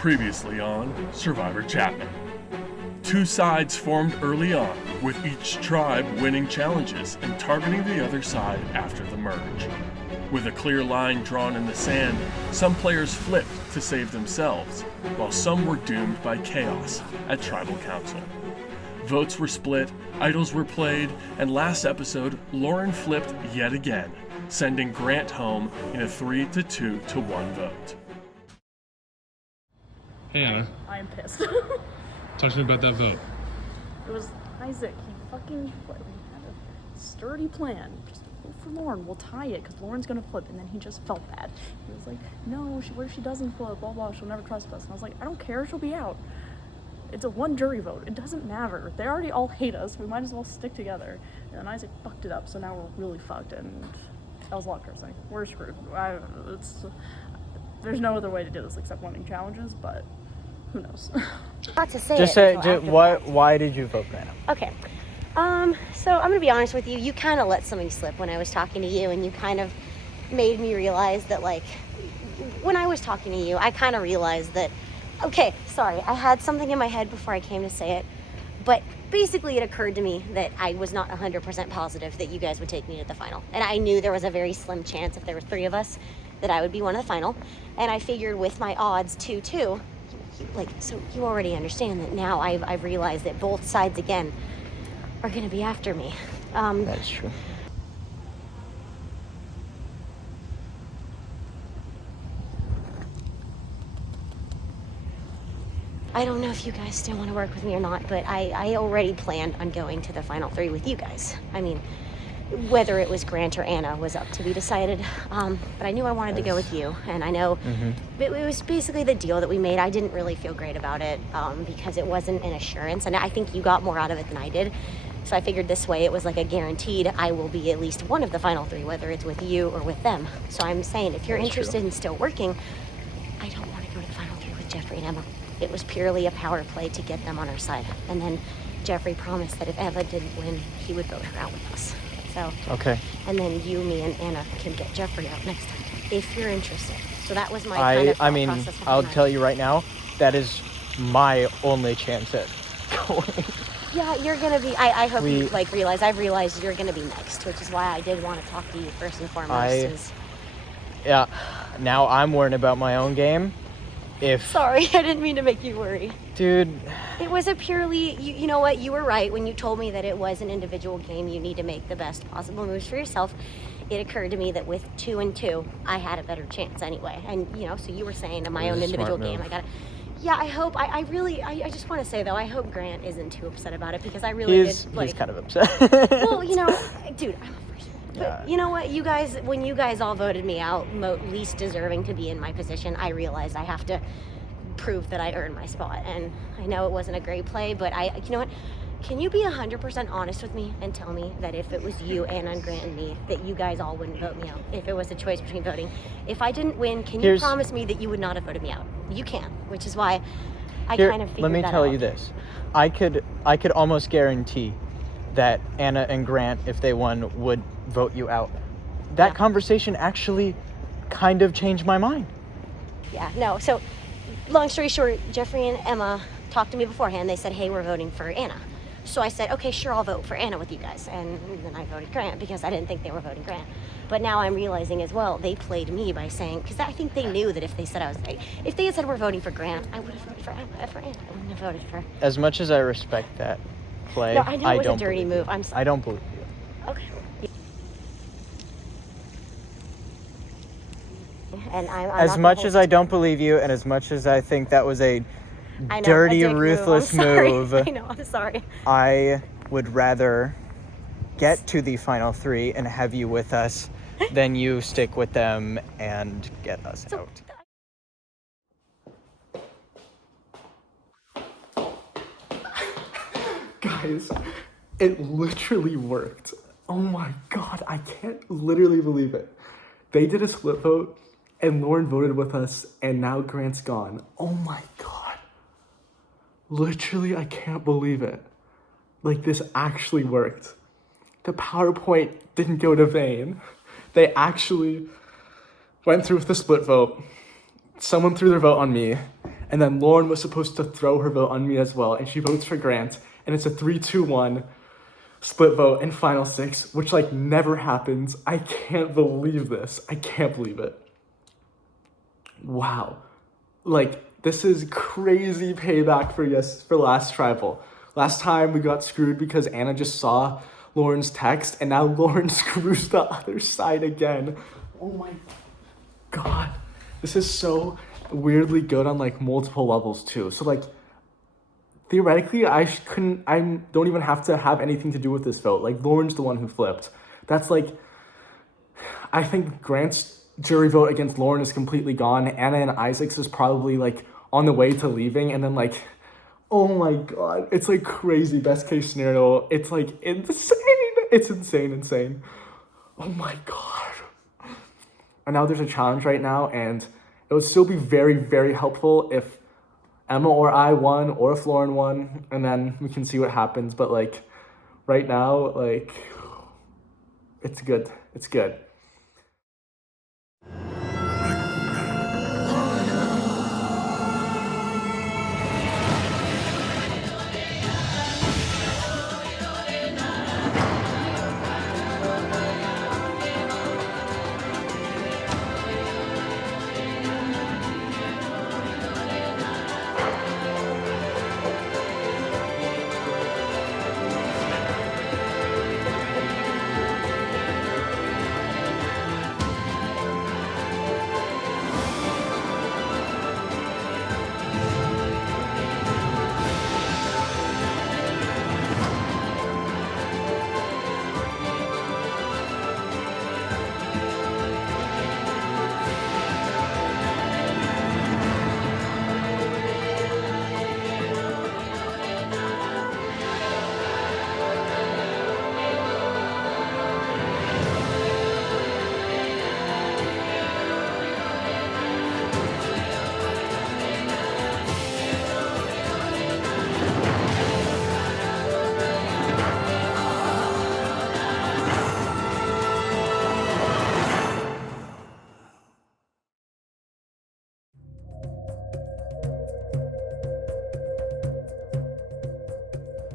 Previously on Survivor Chapman. Two sides formed early on, with each tribe winning challenges and targeting the other side after the merge. With a clear line drawn in the sand, some players flipped to save themselves, while some were doomed by chaos at Tribal Council. Votes were split, idols were played, and last episode, Lauren flipped yet again, sending Grant home in a 3-2 to 1 vote. Hey Anna, I am pissed. talk to me about that vote. It was Isaac. He fucking we had a sturdy plan. Just vote for Lauren. We'll tie it because Lauren's gonna flip. And then he just felt bad. He was like, "No, what if she doesn't flip? Blah blah. She'll never trust us." And I was like, "I don't care. She'll be out. It's a one jury vote. It doesn't matter. They already all hate us. We might as well stick together." And Isaac fucked it up. So now we're really fucked. And that was a lot cursing. We're screwed. There's no other way to do this except winning challenges, but who knows? Not to say Just it. say, why did you vote Grant? Okay. So I'm gonna be honest with you. You kind of let something slip when I was talking to you, and you kind of made me realize that, like, when I was talking to you, I kind of realized that, okay, sorry, I had something in my head before I came to say it, but basically it occurred to me that I was not 100% positive that you guys would take me to the final. And I knew there was a very slim chance, if there were 3 of us, that I would be one of the final. And I figured with my odds 2-2, like, so you already understand that now I've realized that both sides again are going to be after me. That's true. I don't know if you guys still want to work with me or not, but I already planned on going to the final 3 with you guys. I mean, whether it was Grant or Anna was up to be decided, but I knew I wanted to go with you, and I know it was basically the deal that we made. I didn't really feel great about it because it wasn't an assurance, and I think you got more out of it than I did. So I figured this way it was like a guaranteed I will be at least one of the final 3, whether it's with you or with them. So I'm saying if you're interested in still working, I don't want to go to the final 3 with Jeffrey and Emma. It was purely a power play to get them on our side. And then Jeffrey promised that if Emma didn't win, he would vote her out with us. So, okay. And then you, me, and Anna can get Jeffrey out next time, if you're interested. So that was my kind of I mean, process. I'll tell you right now, that is my only chance at going. Yeah, you're gonna be. I hope you realize. I've realized you're gonna be next, which is why I did want to talk to you first and foremost. Yeah. Now I'm worrying about my own game. Sorry, I didn't mean to make you worry. Dude. It was a purely, you know what, you were right when you told me that it was an individual game. You need to make the best possible moves for yourself. It occurred to me that with 2 and 2, I had a better chance anyway. And, so you were saying to my own individual game, I got it. Yeah, I hope, I just want to say though, I hope Grant isn't too upset about it because I really He's kind of upset. Well, dude, I'm a freshman. But you know what, you guys, when you guys all voted me out, least deserving to be in my position, I realized I have to prove that I earned my spot. And I know it wasn't a great play, but you know what? Can you be 100% honest with me and tell me that if it was you, Anna, and Grant, and me, that you guys all wouldn't vote me out if it was a choice between voting? If I didn't win, can you promise me that you would not have voted me out? You can, which is why I kind of figured that out. Let me tell you this. I could almost guarantee that Anna and Grant, if they won, would vote you out. That conversation actually kind of changed my mind. Yeah, no, so long story short, Jeffrey and Emma talked to me beforehand. They said, hey, we're voting for Anna. So I said, okay, sure, I'll vote for Anna with you guys. And then I voted Grant because I didn't think they were voting Grant. But now I'm realizing as well, they played me by saying, because I think they knew that if they said if they had said we're voting for Grant, I would have voted for Anna. I wouldn't have voted for. As much as I respect that play, no, I know it was a dirty move. I'm sorry. I don't believe you. Okay. And I'm as much as I don't believe you, and as much as I think that was a dirty, ruthless move, I know, I'm sorry. I would rather get to the final 3 and have you with us than you stick with them and get us out. Guys, it literally worked. Oh my god, I can't literally believe it. They did a split vote, and Lauren voted with us, and now Grant's gone. Oh my god. Literally, I can't believe it. Like, this actually worked. The PowerPoint didn't go to vain. They actually went through with the split vote. Someone threw their vote on me, And then Lauren was supposed to throw her vote on me as well, and she votes for Grant, and it's a 3-2-1 split vote in final 6, which like never happens. I can't believe this. I can't believe it. Wow. Like, this is crazy payback for last tribal. Last time we got screwed because Anna just saw Lauren's text, and now Lauren screws the other side again. Oh my God. This is so weirdly good on like multiple levels too. So like, theoretically, I don't even have to have anything to do with this vote. Like, Lauren's the one who flipped. That's like, I think Grant's jury vote against Lauren is completely gone. Anna and Isaac's is probably like on the way to leaving, and then like, oh my God, it's like crazy best case scenario. It's like insane. It's insane. Oh my God. And now there's a challenge right now, and it would still be very, very helpful if Emma or I won, or if Lauren won, and then we can see what happens. But like, right now, like, it's good. It's good.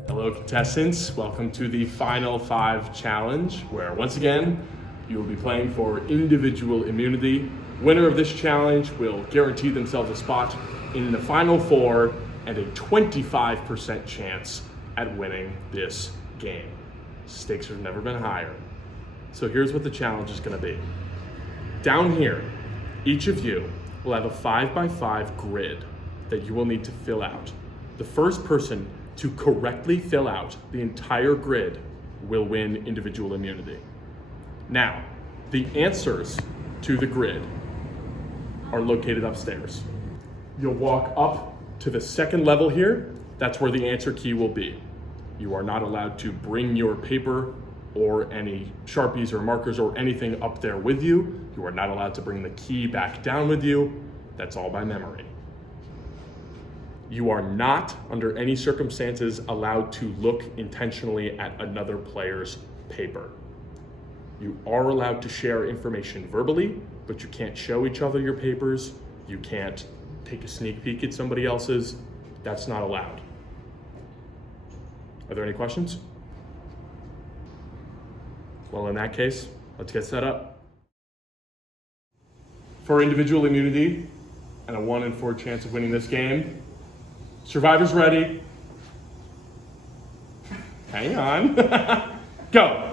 Hello contestants, welcome to the Final 5 Challenge, where once again, you will be playing for individual immunity. Winner of this challenge will guarantee themselves a spot in the Final 4 and a 25% chance at winning this game. Stakes have never been higher. So here's what the challenge is gonna be. Down here, each of you will have a 5x5 grid that you will need to fill out. The first person to correctly fill out the entire grid will win individual immunity. Now, the answers to the grid are located upstairs. You'll walk up to the second level here. That's where the answer key will be. You are not allowed to bring your paper or any Sharpies or markers or anything up there with you. You are not allowed to bring the key back down with you. That's all by memory. You are not, under any circumstances, allowed to look intentionally at another player's paper. You are allowed to share information verbally, but you can't show each other your papers. You can't take a sneak peek at somebody else's. That's not allowed. Are there any questions? Well, in that case, let's get set up. For individual immunity and a 1 in 4 chance of winning this game, Survivor's ready. Hang on. Go.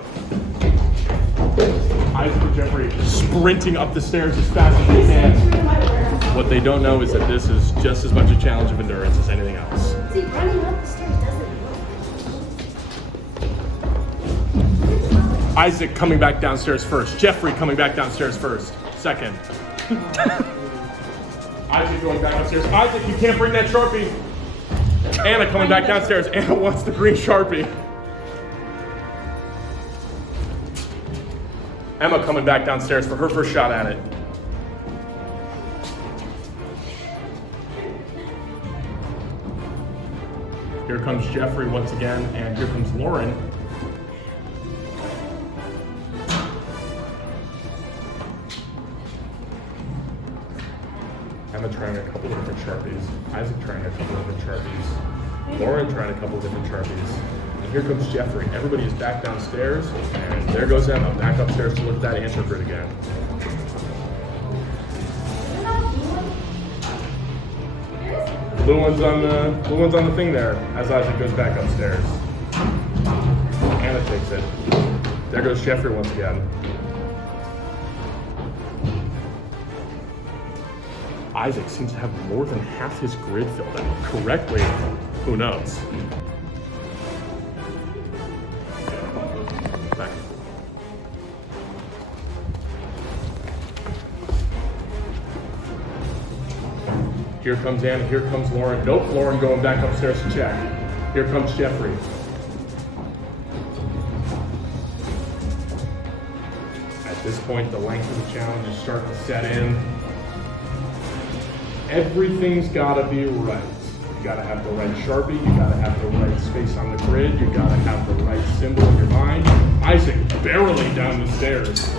Isaac and Jeffrey sprinting up the stairs as fast as they can. What they don't know is that this is just as much a challenge of endurance as anything else. See, running up the stairs doesn't work. Isaac coming back downstairs first. Jeffrey coming back downstairs first. Second. Isaac going back upstairs. Isaac, you can't bring that Sharpie. Anna coming back downstairs. Anna wants the green Sharpie. Emma coming back downstairs for her first shot at it. Here comes Jeffrey once again, and here comes Lauren. Emma trying a couple of different Sharpies. Isaac trying a couple different Sharpies. Lauren trying a couple different Sharpies. And here comes Jeffrey. Everybody is back downstairs, and there goes Emma back upstairs to look at that answer grid again. Blue one's on the thing there as Isaac goes back upstairs. Anna takes it. There goes Jeffrey once again. Isaac seems to have more than half his grid filled out correctly. Who knows? Back. Here comes Anna, here comes Lauren. Nope, Lauren going back upstairs to check. Here comes Jeffrey. At this point, the length of the challenge is starting to set in. Everything's gotta be right. You gotta have the right Sharpie, you gotta have the right space on the grid, you gotta have the right symbol in your mind. Isaac barreling down the stairs.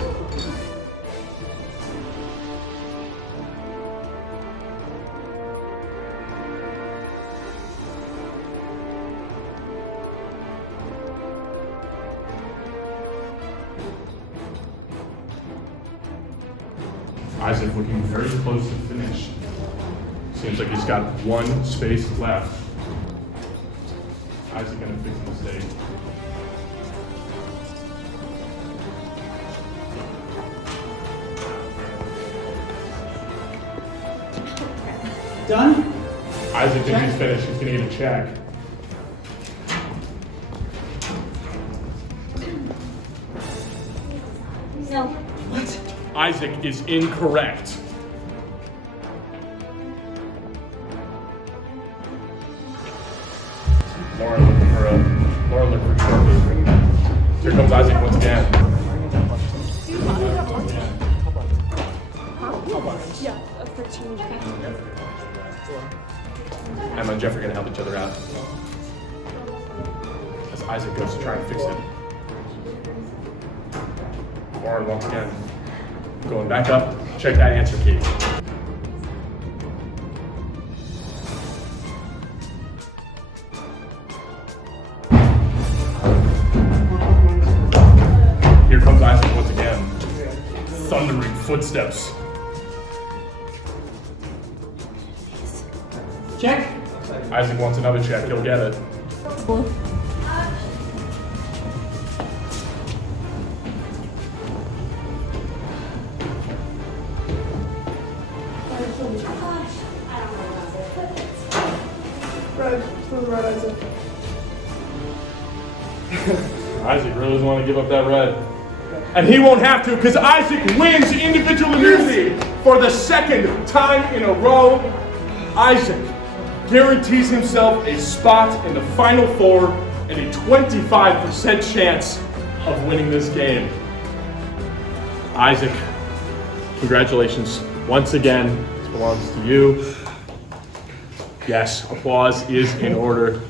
Isaac looking very close to finish. Seems like he's got one space left. Isaac gonna fix the mistake. Done? Isaac thinks he's finished. He's gonna get a check. No. What? Isaac is incorrect. Lauren looking for Sharpie. Here comes Isaac once again. Yeah, a 13. Emma and Jeff are gonna help each other out. As Isaac goes to try and fix it. Lauren once again. Going back up, check that answer key. Here comes Isaac once again. Thundering footsteps. Check. Isaac wants another check, he'll get it. Red, Isaac. Isaac really doesn't want to give up that red. And he won't have to because Isaac wins individual immunity for the second time in a row. Isaac guarantees himself a spot in the Final Four and a 25% chance of winning this game. Isaac, congratulations once again. This belongs to you. Yes, applause is in order.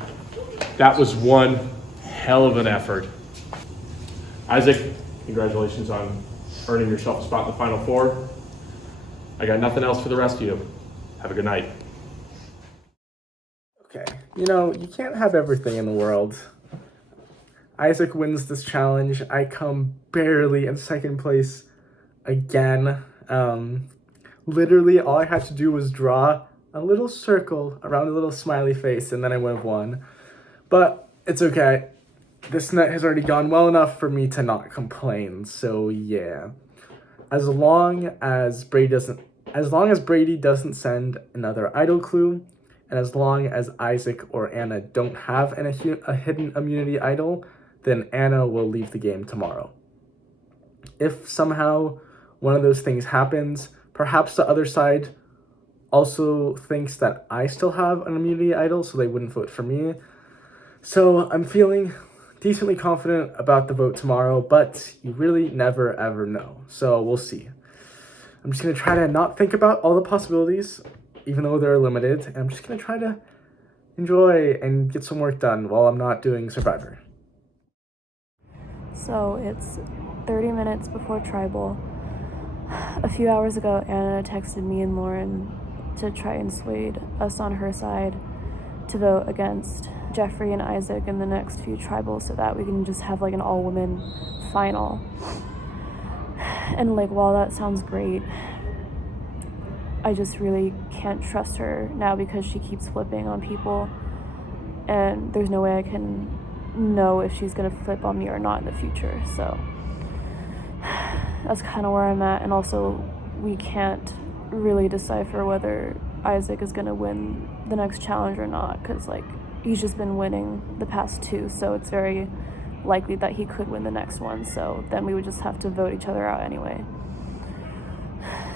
That was one hell of an effort. Isaac, congratulations on earning yourself a spot in the Final Four. I got nothing else for the rest of you. Have a good night. Okay, you can't have everything in the world. Isaac wins this challenge. I come barely in second place again. Literally, all I had to do was draw a little circle around a little smiley face, and then I would have won. But it's okay. This night has already gone well enough for me to not complain. So yeah, as long as Brady doesn't send another idol clue, and as long as Isaac or Anna don't have a hidden immunity idol, then Anna will leave the game tomorrow. If somehow one of those things happens, perhaps the other side also thinks that I still have an immunity idol, so they wouldn't vote for me. So I'm feeling decently confident about the vote tomorrow, but you really never ever know. So we'll see. I'm just gonna try to not think about all the possibilities, even though they're limited, and I'm just gonna try to enjoy and get some work done while I'm not doing Survivor. So it's 30 minutes before Tribal. A few hours ago, Anna texted me and Lauren to try and sway us on her side to vote against Jeffrey and Isaac in the next few tribals so that we can just have like an all-women final. And like, while that sounds great, I just really can't trust her now because she keeps flipping on people, and there's no way I can know if she's gonna flip on me or not in the future. So that's kind of where I'm at. And also, we can't really decipher whether Isaac is gonna win the next challenge or not, because like, he's just been winning the past two, so it's very likely that he could win the next one. So then we would just have to vote each other out anyway.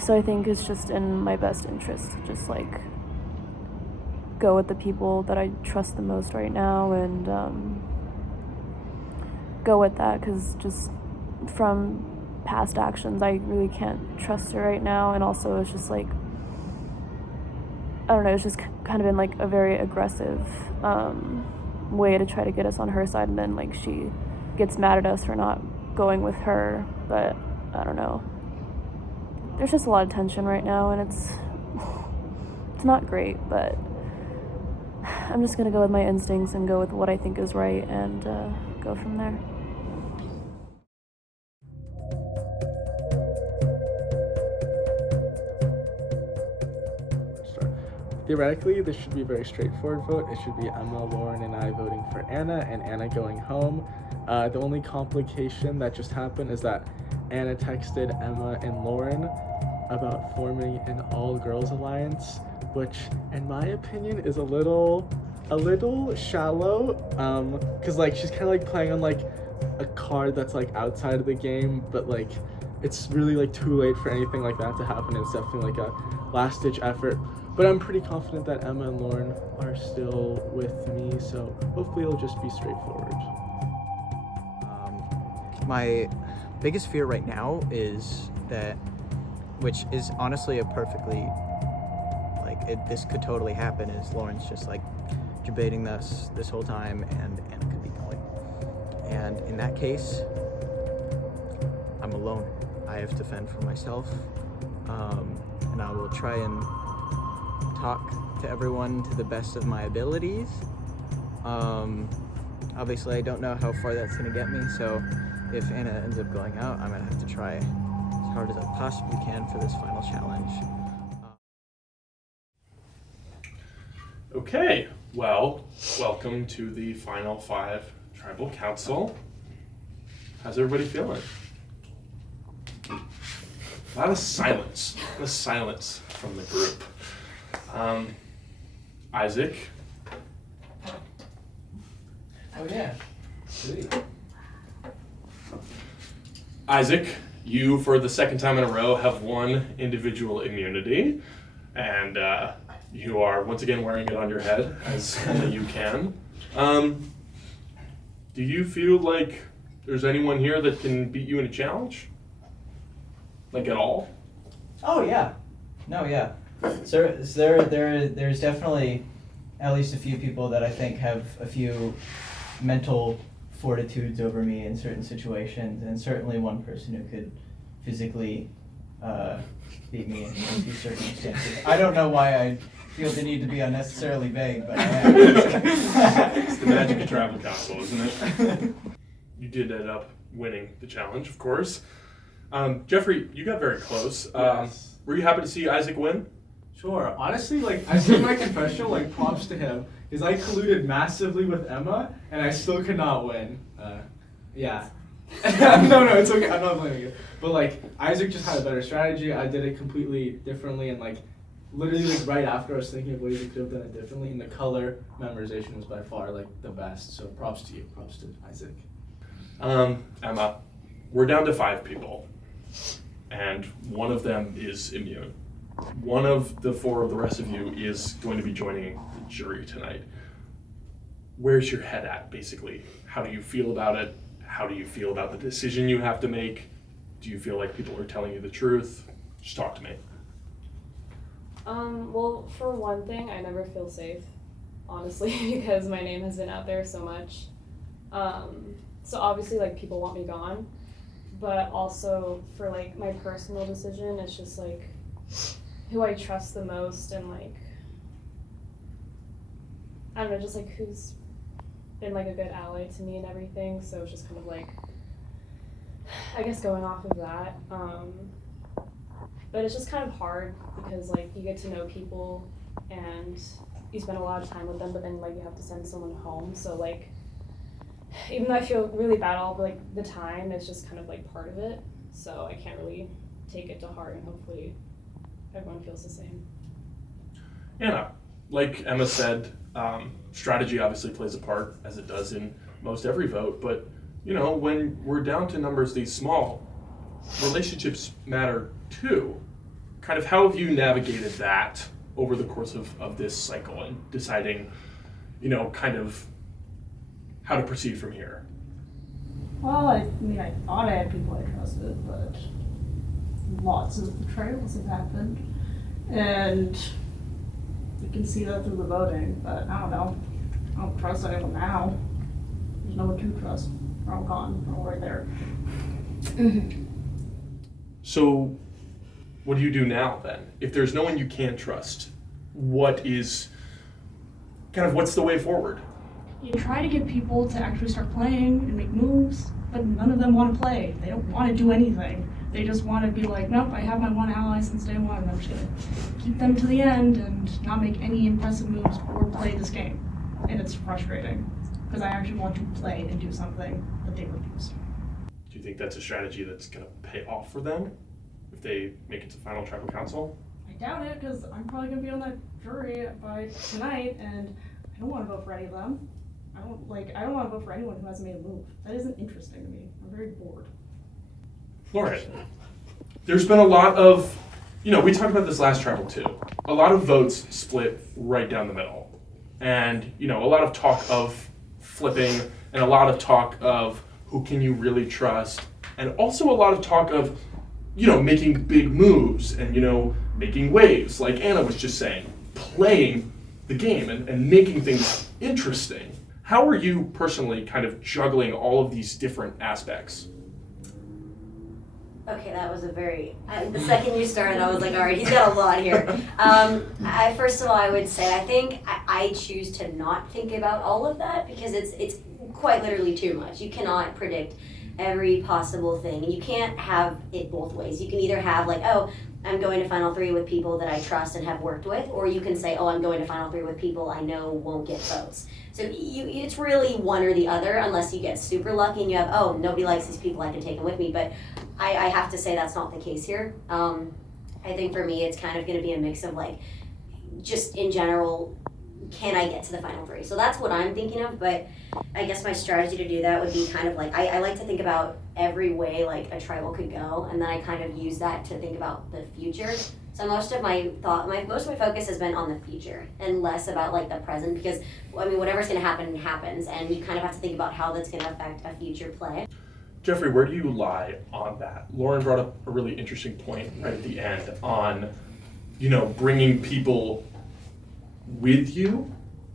So I think it's just in my best interest to just like go with the people that I trust the most right now and go with that, because just from past actions I really can't trust her right now. And also it's just like, I don't know, it's just kind of been like a very aggressive way to try to get us on her side, and then like she gets mad at us for not going with her. But I don't know, there's just a lot of tension right now, and it's not great, but I'm just gonna go with my instincts and go with what I think is right and go from there. Theoretically, this should be a very straightforward vote. It should be Emma, Lauren, and I voting for Anna, and Anna going home. The only complication that just happened is that Anna texted Emma and Lauren about forming an all-girls alliance, which, in my opinion, is a little shallow. Cause like she's kind of like playing on like a card that's like outside of the game, but like it's really like too late for anything like that to happen. It's definitely like a last-ditch effort. But I'm pretty confident that Emma and Lauren are still with me, so hopefully it'll just be straightforward. My biggest fear right now is that, which is honestly a perfectly, this could totally happen, is Lauren's just like debating this whole time, and Anna could be going. And in that case, I'm alone. I have to fend for myself, and I will try and talk to everyone to the best of my abilities. Obviously I don't know how far that's gonna get me, so if Anna ends up going out, I'm gonna have to try as hard as I possibly can for this final challenge. Okay, well, welcome to the Final 5 Tribal Council. How's everybody feeling? A lot of silence from the group. Isaac. Oh yeah. Isaac, you for the second time in a row have won individual immunity, and you are once again wearing it on your head as only you can. Do you feel like there's anyone here that can beat you in a challenge? Like at all? Oh yeah. No, yeah. So there's definitely at least a few people that I think have a few mental fortitudes over me in certain situations, and certainly one person who could physically beat me in a few circumstances. I don't know why I feel the need to be unnecessarily vague, but I am. It's the magic of Tribal Council, isn't it? You did end up winning the challenge, of course. Jeffrey, you got very close. Yes. Were you happy to see Isaac win? Sure. Honestly, like, I said in my confessional, like, props to him, is I colluded massively with Emma, and I still could not win. Yeah. No, it's okay. I'm not blaming you. But, like, Isaac just had a better strategy. I did it completely differently, and, like, literally, like, right after I was thinking of ways I could have done it differently, and the color memorization was by far, like, the best. So props to you. Props to Isaac. Emma, we're down to 5 people, and one of them is immune. One of the 4 of the rest of you is going to be joining the jury tonight. Where's your head at, basically? How do you feel about it? How do you feel about the decision you have to make? Do you feel like people are telling you the truth? Just talk to me. Well, for one thing, I never feel safe, honestly, because my name has been out there so much. So obviously, like, people want me gone, but also for, like, my personal decision, it's just, like, who I trust the most, and like, I don't know, just like who's been like a good ally to me and everything. So it's just kind of like, I guess going off of that. But it's just kind of hard because like you get to know people and you spend a lot of time with them, but then like you have to send someone home. So like, even though I feel really bad all like the time, it's just kind of like part of it. So I can't really take it to heart, and hopefully everyone feels the same. Anna, like Emma said, strategy obviously plays a part, as it does in most every vote, but you know, when we're down to numbers these small, relationships matter too. Kind of how have you navigated that over the course of this cycle and deciding, you know, kind of how to proceed from here? Well, I mean, I thought I had people I trusted, but lots of betrayals have happened. And you can see that through the voting, but I don't know. I don't trust anyone now. There's no one to trust. They're all gone. They're all right there. So, what do you do now then? If there's no one you can trust, what's the way forward? You try to get people to actually start playing and make moves, but none of them want to play. They don't want to do anything. They just want to be like, nope, I have my one ally since day one, and I'm just going to keep them to the end and not make any impressive moves or play this game. And it's frustrating, because I actually want to play and do something, but they refuse. Do you think that's a strategy that's going to pay off for them if they make it to final tribal council? I doubt it, because I'm probably going to be on that jury by tonight, and I don't want to vote for any of them. I don't want to vote for anyone who hasn't made a move. That isn't interesting to me. I'm very bored. Lauren, there's been a lot of, you know, we talked about this last tribal too. A lot of votes split right down the middle. And, you know, a lot of talk of flipping and a lot of talk of who can you really trust. And also a lot of talk of, you know, making big moves and, you know, making waves, like Anna was just saying, playing the game and making things interesting. How are you personally kind of juggling all of these different aspects? Okay, that was a very, the second you started, I was like, all right, he's got a lot here. First of all, I would say, I think I choose to not think about all of that because it's quite literally too much. You cannot predict every possible thing. You can't have it both ways. You can either have like, oh, I'm going to Final Three with people that I trust and have worked with, or you can say, oh, I'm going to Final Three with people I know won't get votes. So it's really one or the other, unless you get super lucky and you have, oh, nobody likes these people, I can take them with me. But I have to say that's not the case here. I think for me, it's kind of going to be a mix of like, just in general, can I get to the Final Three? So that's what I'm thinking of, but I guess my strategy to do that would be kind of like, I like to think about every way like a tribal could go, and then I kind of use that to think about the future. So most of my focus has been on the future and less about like the present, because I mean, whatever's gonna happen happens, and you kind of have to think about how that's gonna affect a future play. Jeffrey, where do you lie on that? Lauren brought up a really interesting point right at the end on, you know, bringing people with you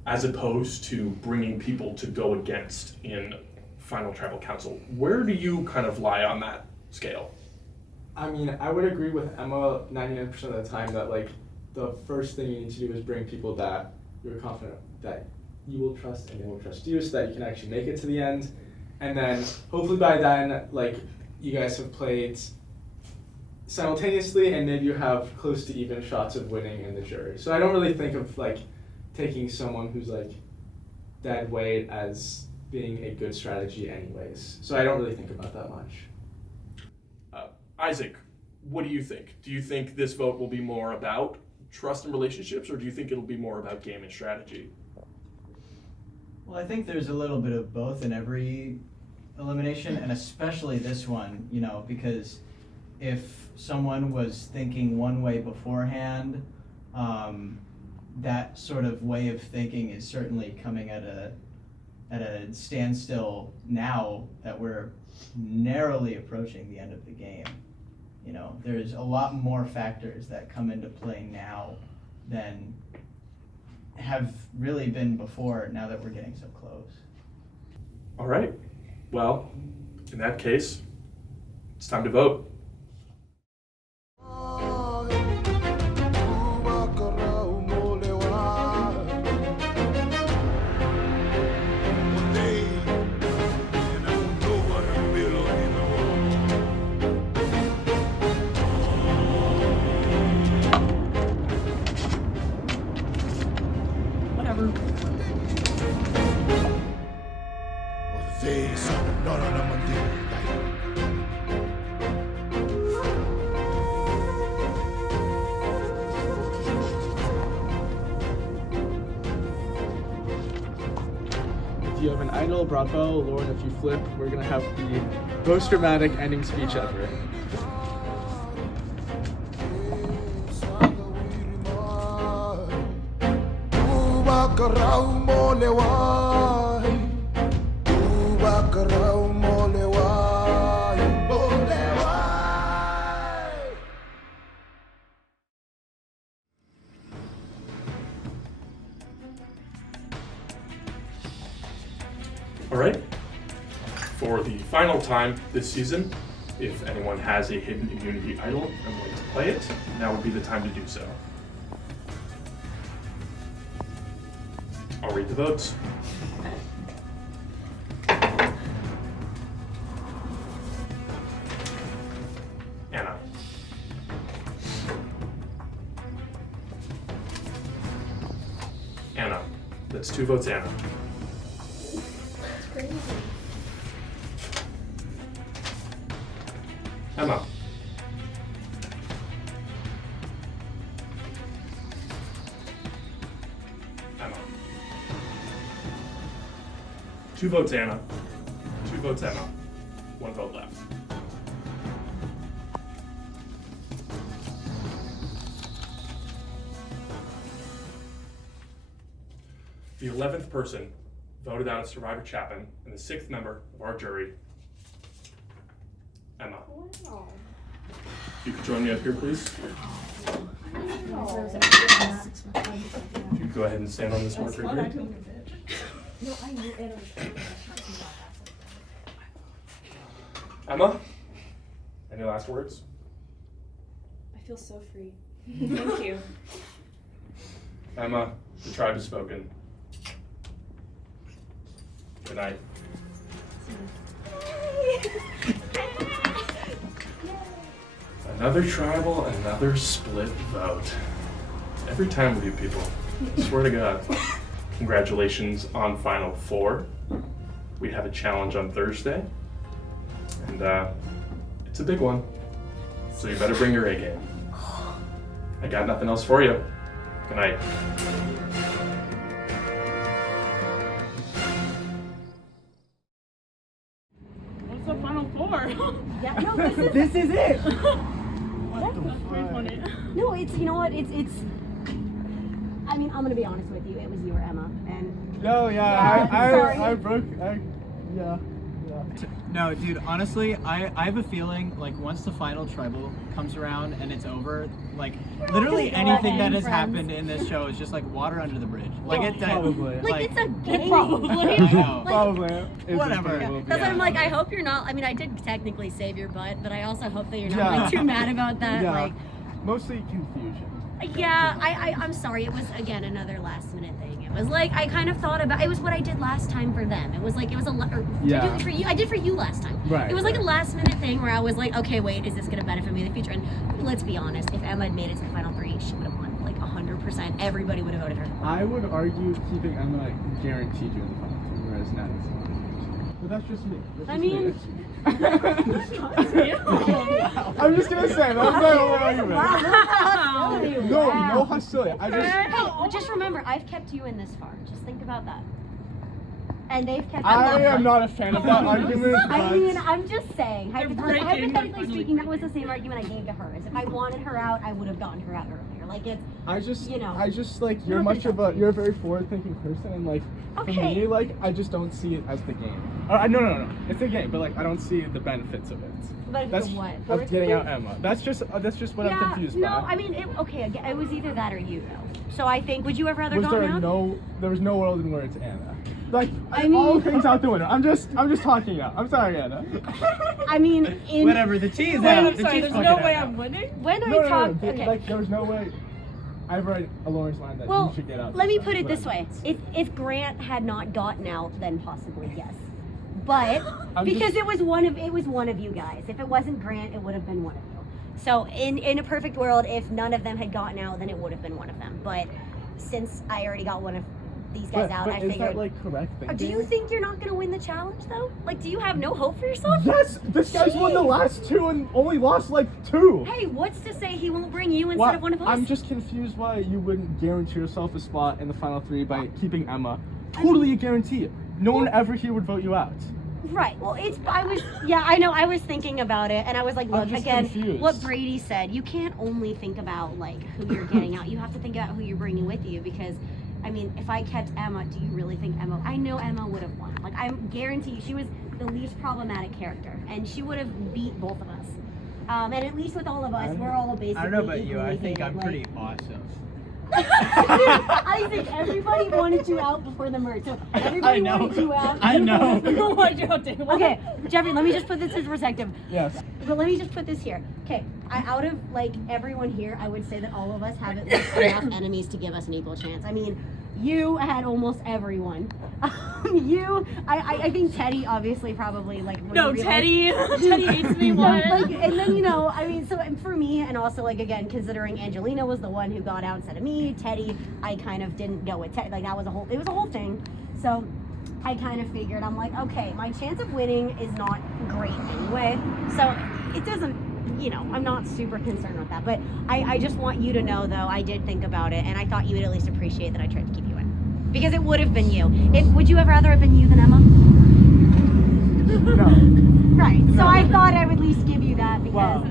as opposed to bringing people to go against in final tribal council. Where do you kind of lie on that scale? I mean, I would agree with Emma 99% of the time that like the first thing you need to do is bring people that you're confident that you will trust and they will trust you, so that you can actually make it to the end. And then hopefully by then, like, you guys have played simultaneously and maybe you have close to even shots of winning in the jury. So I don't really think of like taking someone who's like dead weight as being a good strategy anyways. So I don't really think about that much. Isaac, what do you think? Do you think this vote will be more about trust and relationships, or do you think it'll be more about game and strategy? Well, I think there's a little bit of both in every elimination, and especially this one, you know, because if someone was thinking one way beforehand, that sort of way of thinking is certainly coming at a standstill now that we're narrowly approaching the end of the game. You know, there's a lot more factors that come into play now than have really been before, now that we're getting so close. All right. Well, in that case, it's time to vote. If you have an idol, bravo. Lauren, if you flip, we're gonna have the most dramatic ending speech ever. All right. For the final time this season, if anyone has a hidden immunity idol and would like to play it, now would be the time to do so. I'll read the votes. Anna. Anna. That's 2 votes, Anna. Crazy. Emma. Emma. 2 votes, Anna. 2 votes, Emma. 1 vote left. The 11th person voted out of Survivor Chapman and the 6th member of our jury, Emma. Wow. You could join me up here, please. You could go ahead and stand on this marker here. Emma, any last words? I feel so free. Thank you. Emma, the tribe has spoken. Good night. Another tribal, another split vote. Every time with you people. I swear to God. Congratulations on Final 4. We have a challenge on Thursday. And it's a big one. So you better bring your A game. I got nothing else for you. Good night. What's the final 4? Yeah, no, this is This is it. Funny. no, it's you know what, it's. I mean, I'm gonna be honest with you. It was you or Emma, and No, Yeah, sorry. I broke. Yeah. No, dude, honestly, I have a feeling, like, once the final tribal comes around and it's over, like, literally gonna go anything that in, has friends. happened in this show is just like water under the bridge. Like, it Probably. like it's a game. Probably. I know. Probably. It's Whatever. incredible. That's why I'm Yeah. like, I hope you're not. I mean, I did technically save your butt, but I also hope that you're not Yeah. like too mad about that. Yeah. Like, Mostly confusion. yeah, I'm sorry. It was again another last minute thing. It was like I kind of thought about. It was what I did last time for them. It was like it was a. Or, Yeah. Did I do it for you? I did for you last time. Right, It was like a right. last minute thing where I was like, okay, wait, is this gonna benefit me in the future? And let's be honest, if Emma had made it to the final 3, she would have won like 100%. Everybody would have voted her. I would argue keeping Emma guaranteed you in the final 2, whereas Nata's not. But that's just me. That's I just mean- me. I'm just gonna say that's my whole argument. No hostility. I just. Hey, just remember, I've kept you in this far. Just think about that. And they've kept. I am not a fan of that argument. I but- mean, I'm just saying. breaking, Hypothetically they're speaking, that was the same argument I gave to her. Is if I wanted her out, I would have gotten her out earlier. Like it's. I just, you know. I just like You're you're not gonna you're a very forward-thinking person, and like for Okay. me, like I just don't see it as the game. No, it's a game, but like I don't see the benefits of it. Benefits That's of what? of getting out Emma. That's just what I'm confused no, by. I mean, okay, again, it was either that or you, though. So I think, would you have rather Was gone there out? there was no world in where it's Anna. Like I all mean- things out the window. I'm just talking now. I'm sorry, Anna. I mean, in Whatever, the tea is Wait, out. I'm The sorry, tea's there's fucking no out way now. I'm winning? when No, I no, talk, no, okay. Like there was no way. I've read Lauren's line that Well, you should get out. let me time, put it but this way: if Grant had not gotten out, then possibly yes. But I'm because just- it was one of you guys. If it wasn't Grant, it would have been one of you. So in a perfect world, if none of them had gotten out, then it would have been one of them. But since I already got one of these guys out. I is figured. that like correct thinking? Do you think you're not gonna win the challenge though? Like, do you have no hope for yourself? Yes, this guy's won the last 2 and only lost like 2. Hey, what's to say he won't bring you instead of one of us? I'm just confused why you wouldn't guarantee yourself a spot in the final 3 by keeping Emma. Totally a guarantee. No one ever here would vote you out. Right. Well, I know. I was thinking about it, and I was like, look, again, confused. what Brady said. You can't only think about like who you're getting out. You have to think about who you're bringing with you because, I mean, if I kept Emma, do you really think Emma? I know Emma would have won. Like, I'm guaranteed she was the least problematic character, and she would have beat both of us. And at least with all of us, we're all basically. I don't know about you. I equally think hated, I'm pretty awesome. I think everybody wanted you out before the merge. So everybody wanted you out. I know. Wanted you out, Dave. Okay, Jeffrey, let me just put this into perspective. Yes. But let me just put this here. Okay, out of like everyone here, I would say that all of us have at least enough enemies to give us an equal chance. I mean, you had almost everyone. I think Teddy obviously probably like. No, Teddy hates me one. Like, and then I mean, so for me, and also like again, considering Angelina was the one who got out instead of me, Teddy, I kind of didn't go with Teddy. Like it was a whole thing. So I kind of figured, I'm like, okay, my chance of winning is not great anyway. So it doesn't. I'm not super concerned with that, but I just want you to know, though, I did think about it, and I thought you would at least appreciate that I tried to keep you in. Because it would have been you. Would you have rather have been you than Emma? No. Right. So No. I thought I would at least give you that because, Wow.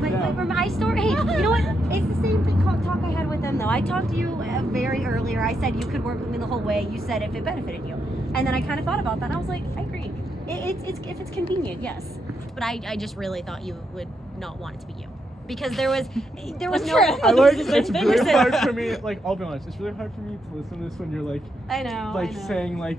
But Yeah. for my story, hey, you know what? It's the same thing talk I had with them, though. I talked to you very earlier. I said you could work with me the whole way. You said if it benefited you. And then I kind of thought about that, and I was like, I agree. It's if it's convenient, yes. But I just really thought you would not want it to be you. Because there was no. It's really hard for me. Like, I'll be honest. It's really hard for me to listen to this when you're like, I know. saying like,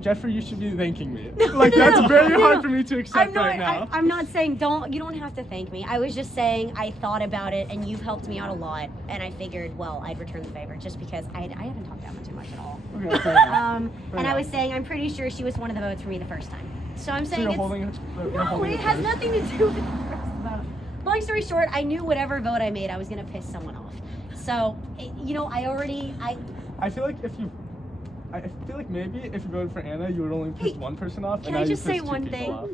Jeffrey, you should be thanking me. Like that's very hard for me to accept right now. I'm not saying you don't have to thank me. I was just saying I thought about it, and you've helped me out a lot, and I figured, well, I'd return the favor just because I haven't talked that much at all. Okay, fair enough. And I was saying I'm pretty sure she was one of the votes for me the first time. So I'm saying you're it's holding no, it has nothing to do with the first vote. Long story short, I knew whatever vote I made, I was gonna piss someone off. So I feel like maybe if you voted for Anna, you would only piss one person off. Can and I now you just say pissed 2 one people thing? off.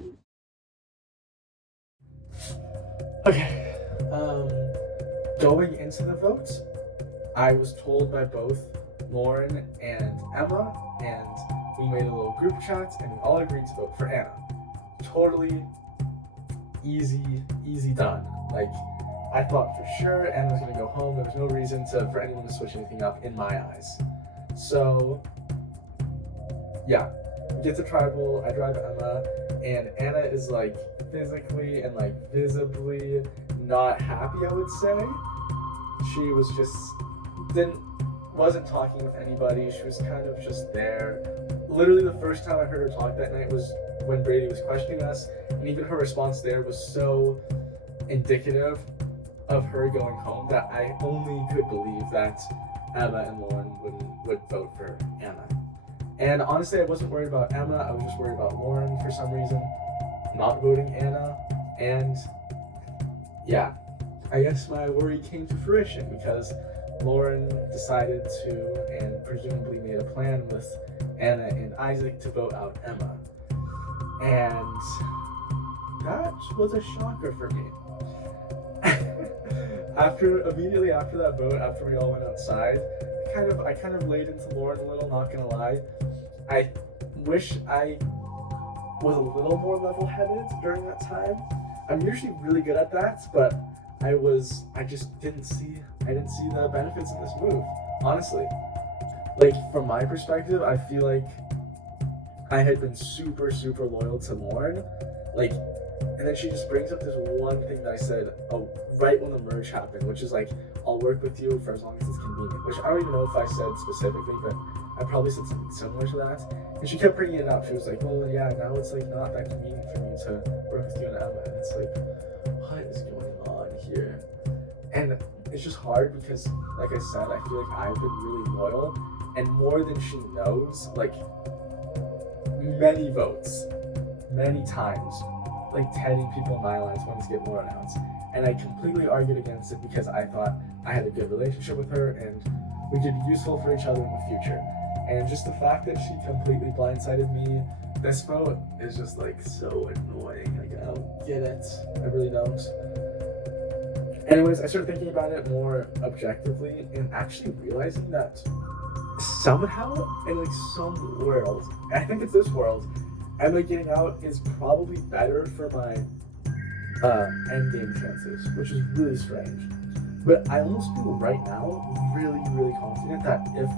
Okay. Going into the vote, I was told by both Lauren and Emma, and we made a little group chat, and we all agreed to vote for Anna. Totally easy done. Like, I thought for sure Anna was gonna go home. There was no reason for anyone to switch anything up in my eyes. So, yeah, we get to tribal. I drive Emma, and Anna is like physically and like visibly not happy, I would say. She was just wasn't talking with anybody. She was kind of just there. Literally the first time I heard her talk that night was when Brady was questioning us, and even her response there was so indicative of her going home that I only could believe that Emma and Lauren would vote for Anna. And honestly, I wasn't worried about Emma, I was just worried about Lauren for some reason not voting Anna. And yeah, I guess my worry came to fruition because Lauren decided to, and presumably made a plan with Anna and Isaac to vote out Emma. And that was a shocker for me. Immediately after that vote, after we all went outside, I kind of laid into Lauren a little, not gonna lie. I wish I was a little more level-headed during that time. I'm usually really good at that, but I just didn't see the benefits in this move, honestly. Like, from my perspective, I feel like I had been super loyal to Lauren, like, and then she just brings up this one thing that I said, right when the merge happened, which is like, I'll work with you for as long as it's convenient, which I don't even know if I said specifically, but I probably said something similar to that. And she kept bringing it up. She was like, well, yeah, now it's like not that convenient for me to work with you and Emma. And it's like, what is going on here? And it's just hard because, like I said, I feel like I've been really loyal, and more than she knows, like, many votes, many times, like tagging people in my lines wanted to get Lauren out. And I completely argued against it because I thought I had a good relationship with her, and we could be useful for each other in the future. And just the fact that she completely blindsided me, this vote is just like so annoying. Like, I don't get it. I really don't. Anyways, I started thinking about it more objectively and actually realizing that somehow in like some world, and I think it's this world, Emma getting out is probably better for my endgame chances, which is really strange. But I almost feel right now really, really confident that if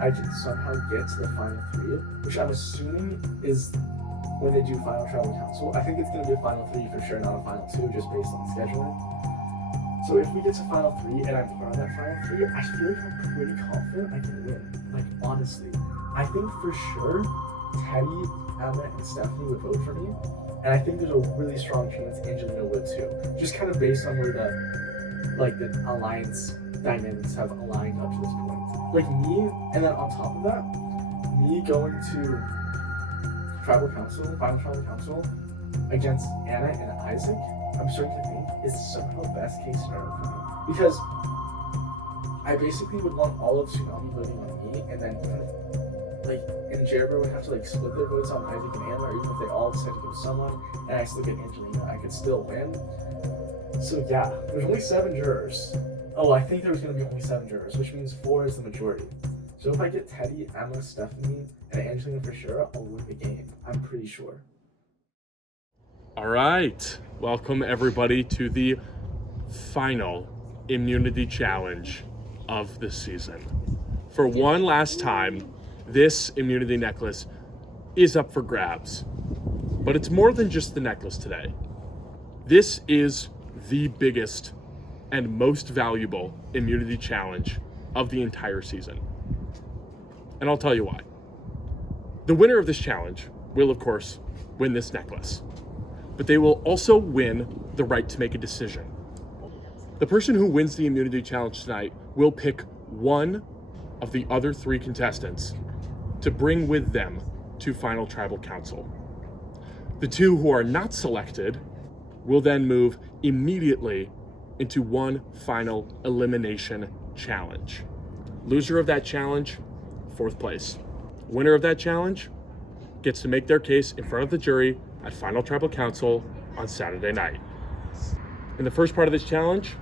I can somehow get to the final 3, which I'm assuming is when they do final tribal council. I think it's going to be a final 3 for sure, not a final 2, just based on scheduling. So if we get to final 3 and I'm part of that final 3, I feel like I'm pretty confident I can win. Like, honestly. I think for sure Teddy, Emma, and Stephanie would vote for me. And I think there's a really strong chance Angelina would too. Just kind of based on where the alliance dynamics have aligned up to this point. Like me, and then on top of that, me going to final tribal council against Anna and Isaac, I'm starting to think is somehow best case scenario for me. Because I basically would want all of Tsunami voting on me, and then even and Jerber would have to split their votes on Isaac and Anna, or even if they all decide to go to someone, and I still get Angelina, I could still win. So yeah, there's only 7 jurors. Oh, I think there's going to be only 7 jurors, which means 4 is the majority. So if I get Teddy, Emma, Stephanie, and Angelina for sure, I'll win the game. I'm pretty sure. All right, welcome everybody to the final immunity challenge of the season. For one last time, this immunity necklace is up for grabs, but it's more than just the necklace today. This is the biggest and most valuable immunity challenge of the entire season. And I'll tell you why. The winner of this challenge will, of course, win this necklace, but they will also win the right to make a decision. The person who wins the immunity challenge tonight will pick one of the other 3 contestants to bring with them to final tribal council. The 2 who are not selected will then move immediately into one final elimination challenge. Loser of that challenge, 4th place. Winner of that challenge gets to make their case in front of the jury at final tribal council on Saturday night. In the first part of this challenge,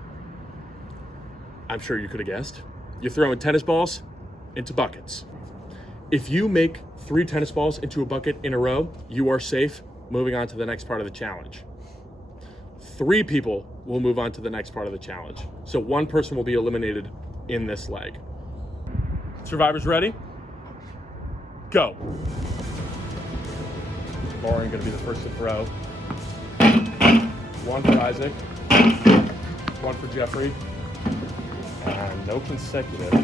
I'm sure you could have guessed, you're throwing tennis balls into buckets. If you make 3 tennis balls into a bucket in a row, you are safe moving on to the next part of the challenge. 3 people will move on to the next part of the challenge. So 1 person will be eliminated in this leg. Survivors ready? Go. Lauren gonna be the first to throw. 1 for Isaac, 1 for Jeffrey, and no consecutive.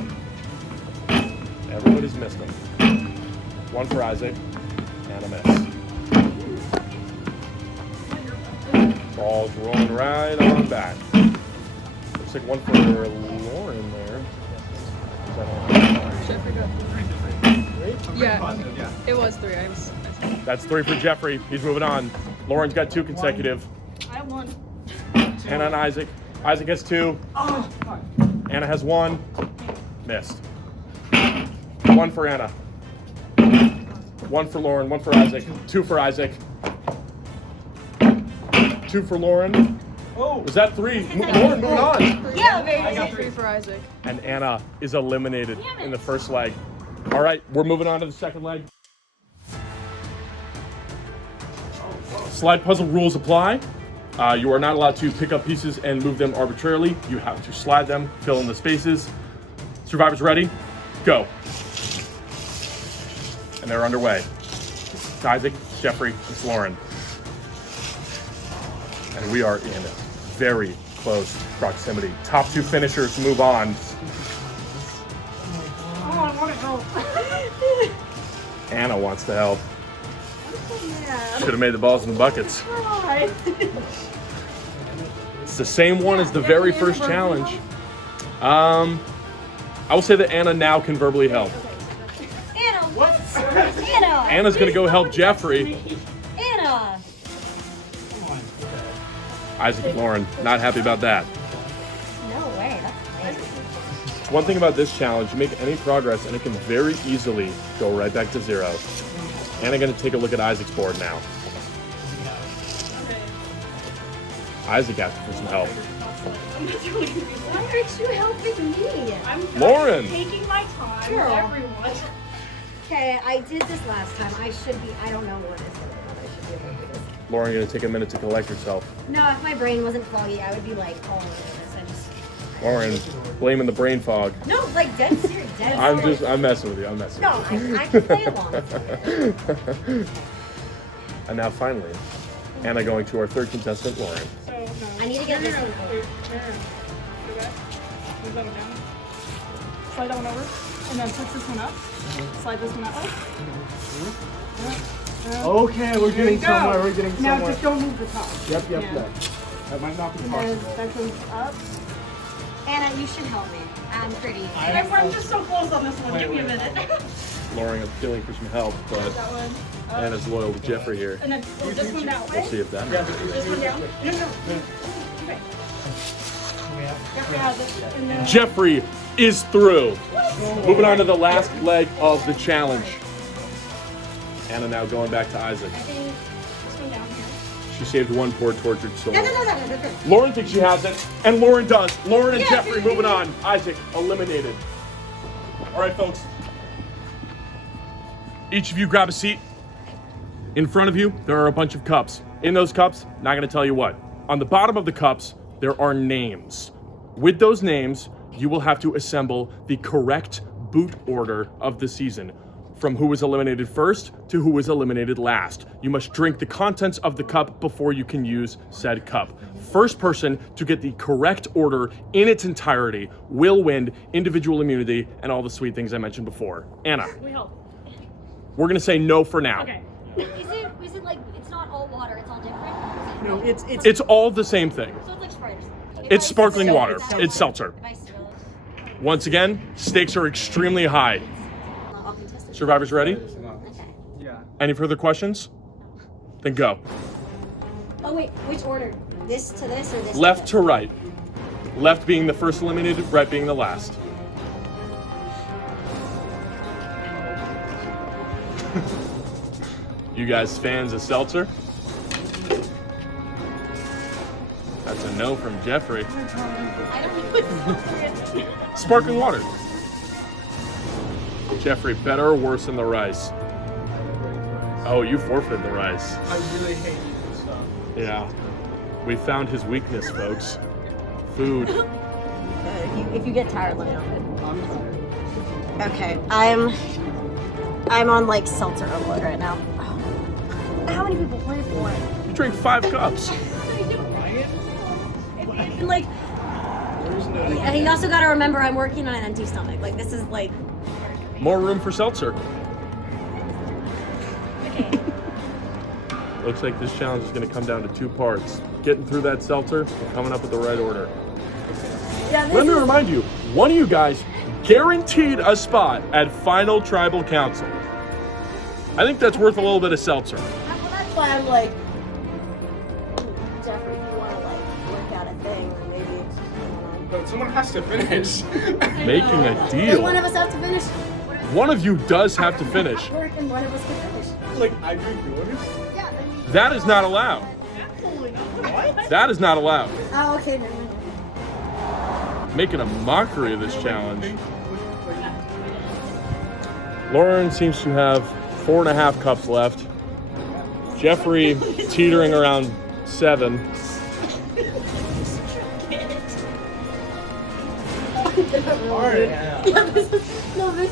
Everybody's missed them. 1 for Isaac, and a miss. Ball's rolling right on back. Looks like 1 for Lauren there. Jeffrey got 3. Yeah, it was 3. That's 3 for Jeffrey. He's moving on. Lauren's got 2 consecutive. I won. Anna and Isaac. Isaac has 2. Anna has 1. Missed. 1 for Anna. 1 for Lauren. 1 for Isaac. 2 for Isaac. 2 for Lauren. Oh, was that 3? Lauren, moving on. Yeah, I got 3 for Isaac. And Anna is eliminated in the first leg. All right, we're moving on to the second leg. Slide puzzle rules apply. You are not allowed to pick up pieces and move them arbitrarily. You have to slide them, fill in the spaces. Survivors ready? Go. And they're underway. It's Isaac, it's Jeffrey, it's Lauren. And we are in very close proximity. Top 2 finishers move on. Oh, I want to help. Anna wants to help. I'm so mad. Should have made the balls in the buckets. Why? It's the same one as the very first challenge. I will say that Anna now can verbally help. Anna, what? Anna! Anna's gonna go help Jeffrey. Anna! Isaac and Lauren, not happy about that. No way, that's crazy. So one thing about this challenge, you make any progress and it can very easily go right back to 0. And I'm going to take a look at Isaac's board now. Isaac asked for some help. Why aren't you helping me? I'm Lauren! taking my time Girl. with everyone. Okay, I did this last time. I don't know what is going on. I should be able to do this. Lauren, going to take a minute to collect herself. No, if my brain wasn't foggy, I would be like all over this. I just... Lauren, blaming the brain fog. No, like dead serious. Dead I'm messing with you. I'm messing No, with you. I can play along. It's all right. And now finally, Anna going to our third contestant, Lauren. So, no. I need to get this one. Wait, go back. Move that one down. Slide that one over, and then switch this one up. Slide this one that way. Okay, we're getting go. somewhere. We're getting Now somewhere. just don't move the top. Yep. Yeah. That might not be And then possible. that goes up. Anna, you should help me. I'm pretty. I'm just so close on this one. Give me a minute. Lauren is feeling for some help, but That one. Up. Anna's loyal to Jeffrey here. And then this one that way. We'll see if that happens. This one down. No. Okay. Jeffrey has it. And then Jeffrey is through. Moving on to the last leg of the challenge. Anna now going back to Isaac. this one down here. She saved one poor tortured soul. No. Lauren thinks she has it, and Lauren does. Lauren and Jeffrey moving on. Isaac eliminated. All right, folks. Each of you grab a seat. In front of you, there are a bunch of cups. In those cups, not going to tell you what. On the bottom of the cups, there are names. With those names, you will have to assemble the correct boot order of the season, from who was eliminated first to who was eliminated last. You must drink the contents of the cup before you can use said cup. First person to get the correct order in its entirety will win individual immunity and all the sweet things I mentioned before. Anna, We help. we're gonna say no for now. Okay. Is it like it's not all water? It's all different. No, it's It's all the same thing. So it's like Sprite. It's sparkling water. It's seltzer. If I spill it, Once again, stakes are extremely high. I'll contest it. Survivors ready? Okay. Yeah. Any further questions? Then go. Oh wait, which order? This to this or this? Left to to right. Left being the first eliminated, right being the last. You guys fans of seltzer? That's a no from Jeffrey. I don't even. Sparkling water. Jeffrey, better or worse than the rice? Oh, you forfeited the rice. I really hate this stuff. Yeah. We found his weakness, folks. Food. If you get tired, let me know. I'm tired. Okay, I'm on like seltzer overload right now. How many people play for it? You drank 5 cups. And like, you also got to remember I'm working on an empty stomach. Like this is like. More room for seltzer. Okay. Looks like this challenge is going to come down to 2 parts. Getting through that seltzer and coming up with the right order. Yeah, Let me remind you, one of you guys guaranteed a spot at Final Tribal Council. I think that's worth a little bit of seltzer. Well, that's why I'm like, Jeffrey, if you want to like work out a thing, or maybe. But someone has to finish. Making a Does deal. one of us have to finish? One of you does have to finish. Work and one of us can finish. Like, I drink yours? Yeah. Then you... That is not allowed. That is not allowed. Oh, okay. Never mind. Making a mockery of this challenge. Lauren seems to have 4.5 cups left. Jeffrey teetering around 7. Alright. Yeah, this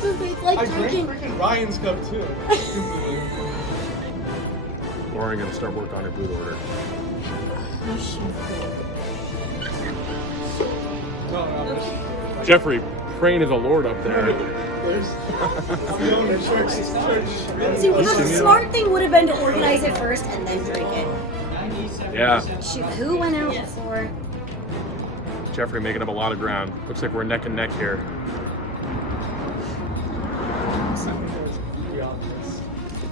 is it's like I drank drinking. freaking Ryan's cup too. Stupidly. Lauren gonna start work on her boot order. No, Jeffrey, praying to the Lord up there. See, the smart thing would have been to organize it first and then drink it. Yeah, Shoot, who went out before? Jeffrey making up a lot of ground. Looks like we're neck and neck here.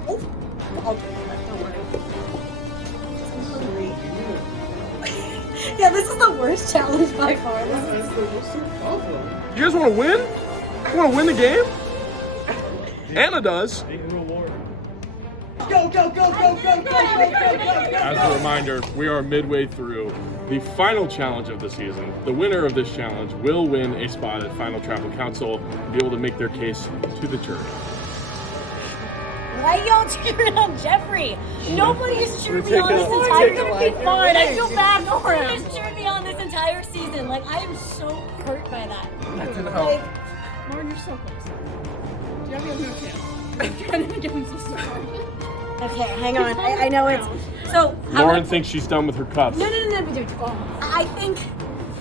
Oh, don't worry. I'm hungry. Yeah, this is is the worst challenge by far. You guys want to win? You want to win the game? Anna does. As a reminder, we are midway through the final challenge of the season. The winner of this challenge will win a spot at Final Tribal Council and be able to make their case to the jury. Why y'all cheering on Jeffrey? Nobody has cheered me on this entire. You're gonna be fine. I feel bad for him. Nobody has cheered me on this entire season. Like I am so hurt by that. That didn't help. Lauren, you're so close. You have no chance. I'm trying to give him some support. Okay, hang on. I know it's so. Lauren thinks she's done with her cups. No, dude. I think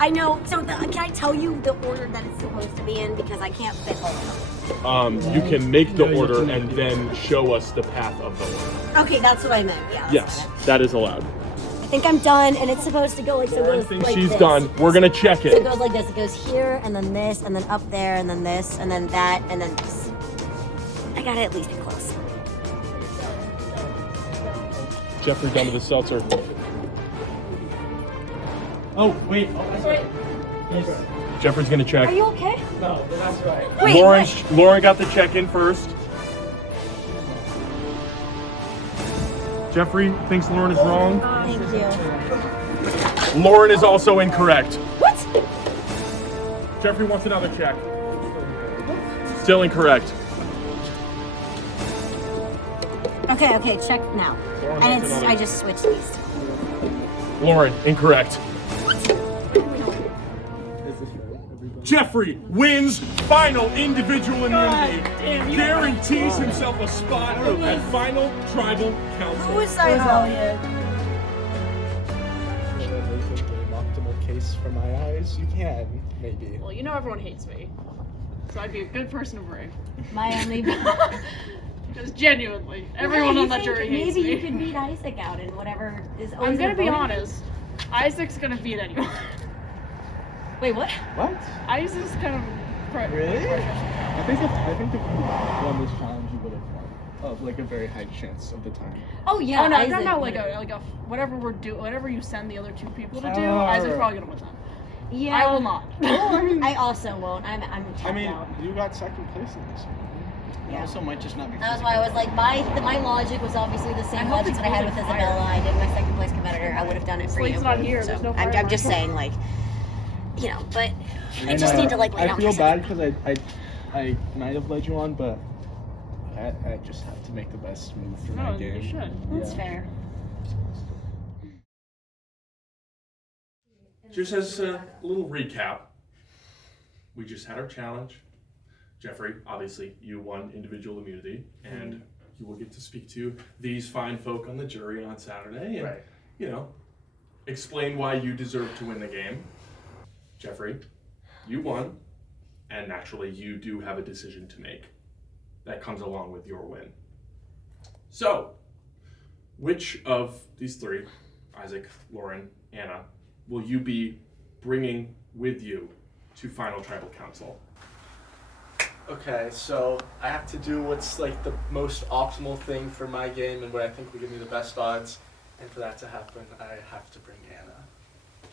I know. So can I tell you the order that it's supposed to be in because I can't fit all of them. You can make the order and then show us the path of the order. Okay, that's what I meant. Yeah. Yes, that is allowed. I think I'm done, and it's supposed to go like so. It Lauren goes thinks like she's this. done. We're gonna check So it it. goes like this. It goes here, and then this, and then up there, and then this, and then that, and then this. I gotta at least be close. Jeffrey done with the seltzer. Oh, wait. Jeffrey's gonna check. Are you okay? No, that's right. Wait, Lauren got the check in first. Jeffrey thinks Lauren is wrong. Thank you. Lauren is also incorrect. What? Jeffrey wants another check. Still incorrect. Okay, check now. Lauren And wants it's another. I just switched these. Lauren, incorrect. Jeffrey wins final individual immunity. Guarantees himself a spot at Final Tribal Council. Who is I? Optimal case for my eyes. You can, maybe. Well, you know everyone hates me. So I'd be a good person to bring. My only. Because genuinely, everyone on that jury hates maybe me. you can beat Isaac out in whatever is. I'm gonna be honest. Isaac's gonna beat anyone. Wait, what? What? Isaac's kind of. Really? I think if you won this challenge, you would have won. Of like a very high chance of the time. Oh yeah. Oh no, I'm Isaac talking about would- like a whatever we're doing, whatever you send the other two people to do. Oh. Isaac's probably gonna win that. Yeah. I will not. I also won't. I'm tapped I mean, out. you got second place in this one. You also might just not be. That was why I was like, my logic was obviously the same I hope logic it's that I had with holding fire. Isabella. I did my second place competitor. I would have done it for Slate's you. not here, So there's no I'm fire just marshal. saying, like, you know, but I just need to like lay I down feel for a bad second. because I might have led you on, but I just have to make the best move for my No, game. you should. That's fair. Just as a little recap, we just had our challenge. Jeffrey, obviously, you won individual immunity, and you will get to speak to these fine folk on the jury on Saturday, and you know, explain why you deserve to win the game. Jeffrey, you won, and naturally, you do have a decision to make that comes along with your win. So, which of these three, Isaac, Lauren, Anna, will you be bringing with you to Final Tribal Council? Okay, so I have to do what's like the most optimal thing for my game and what I think will give me the best odds. And for that to happen, I have to bring Anna.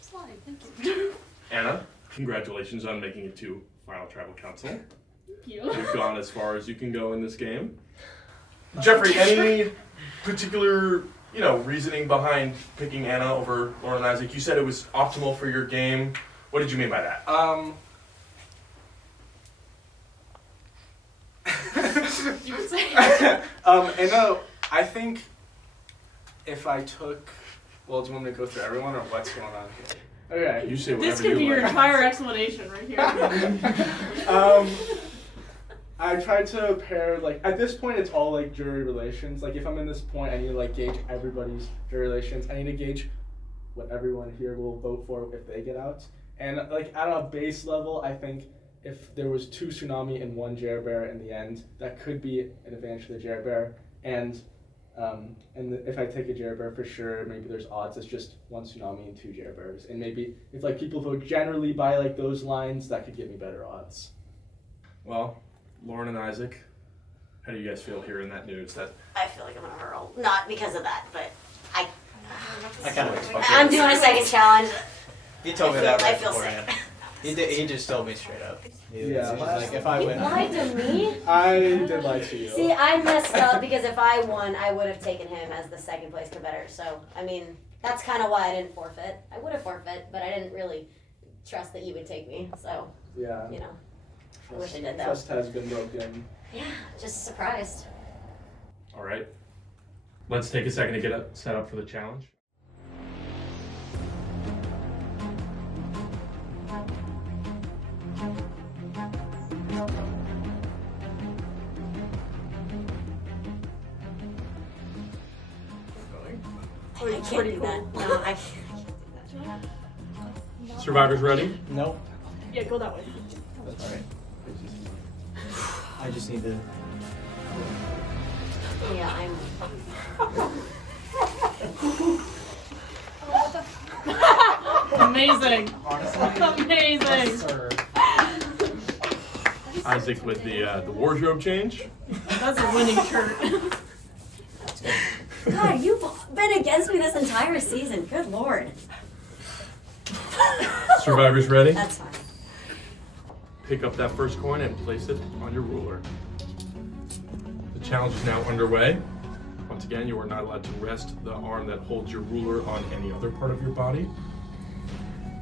Slide, thank you. Anna, congratulations on making it to Final Tribal Council. Thank you. You've gone as far as you can go in this game. Jeffrey, any particular, reasoning behind picking Anna over Lauren and Isaac? You said it was optimal for your game. What did you mean by that? You would say. Anna, I think if I took, well, do you want me to go through everyone or what's going on here? Okay. You say whatever This could be you your like. entire explanation right here. I tried to pair, like, at this point it's all, like, jury relations. Like, if I'm in this point, I need to, like, gauge everybody's jury relations. I need to gauge what everyone here will vote for if they get out. And, like, at a base level, I think if there was 2 Tsunami and 1 Jer Bear in the end, that could be an advantage to the Jer Bear. And if I take a Jer Bear for sure, maybe there's odds it's just 1 Tsunami and 2 Jer Bears. And maybe if, like, people vote generally by, like, those lines, that could give me better odds. Well, Lauren and Isaac, how do you guys feel hearing that news? That I feel like I'm gonna hurl. Not because of that, but I kind of expected I'm doing a second challenge. He told me I that right feel beforehand. sick. He just told me straight up. He Yeah, was like, if I You win, lied to me? I did lie to you. See, I messed up because if I won, I would have taken him as the second place competitor. So, I mean, that's kind of why I didn't forfeit. I would have forfeit, but I didn't really trust that you would take me. So, Yeah. you know, I wish I did that. Trust has been broken. Yeah, just surprised. All right. Let's take a second to get set up for the challenge. I can't do that. No, I can't do that. Survivors ready? nope. Yeah, go that way. That's alright. I just need to. Yeah, Amazing. Amazing. Isaac with the wardrobe change. That's a winning shirt. God, you've been against me this entire season. Good lord. Survivors ready? That's fine. Pick up that first coin and place it on your ruler. The challenge is now underway. Once again, you are not allowed to rest the arm that holds your ruler on any other part of your body.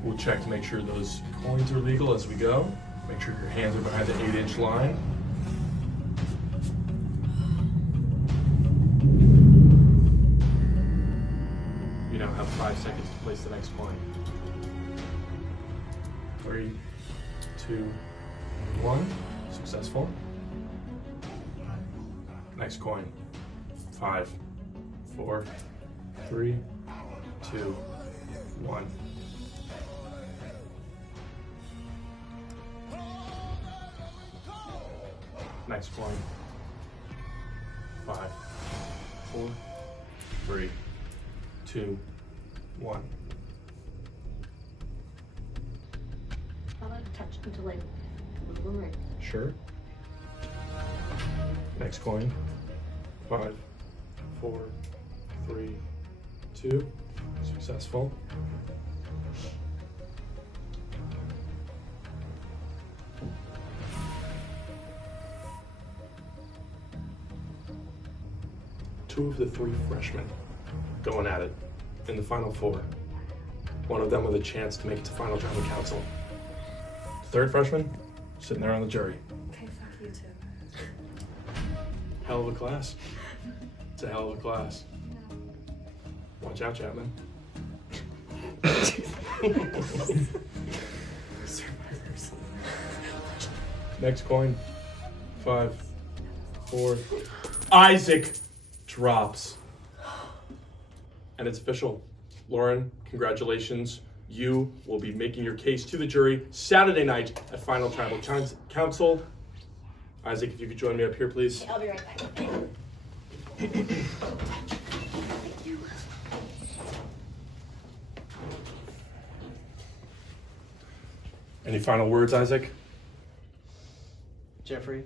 We'll check to make sure those coins are legal as we go. Make sure your hands are behind the 8-inch line. You now have 5 seconds to place the next coin. 3, 2, 1. Successful. Next coin. 5, 4, 3, 2, 1. Next coin. 5, 4, 3, 2, 1. I'll let it touch until I move them right. Sure. Next coin. 5, 4, 3, 2. Successful. Two of the 3 freshmen going at it in the final 4. One of them with a chance to make it to final tribal council. The third freshman sitting there on the jury. Okay, fuck you too. Hell of a class. It's a hell of a class. Watch out, Chapman. Survivors. Next coin. 5, 4. Isaac drops. And it's official. Lauren, congratulations. You will be making your case to the jury Saturday night at Final Tribal Council. Isaac, if you could join me up here, please. I'll be right back. Any final words, Isaac? Jeffrey,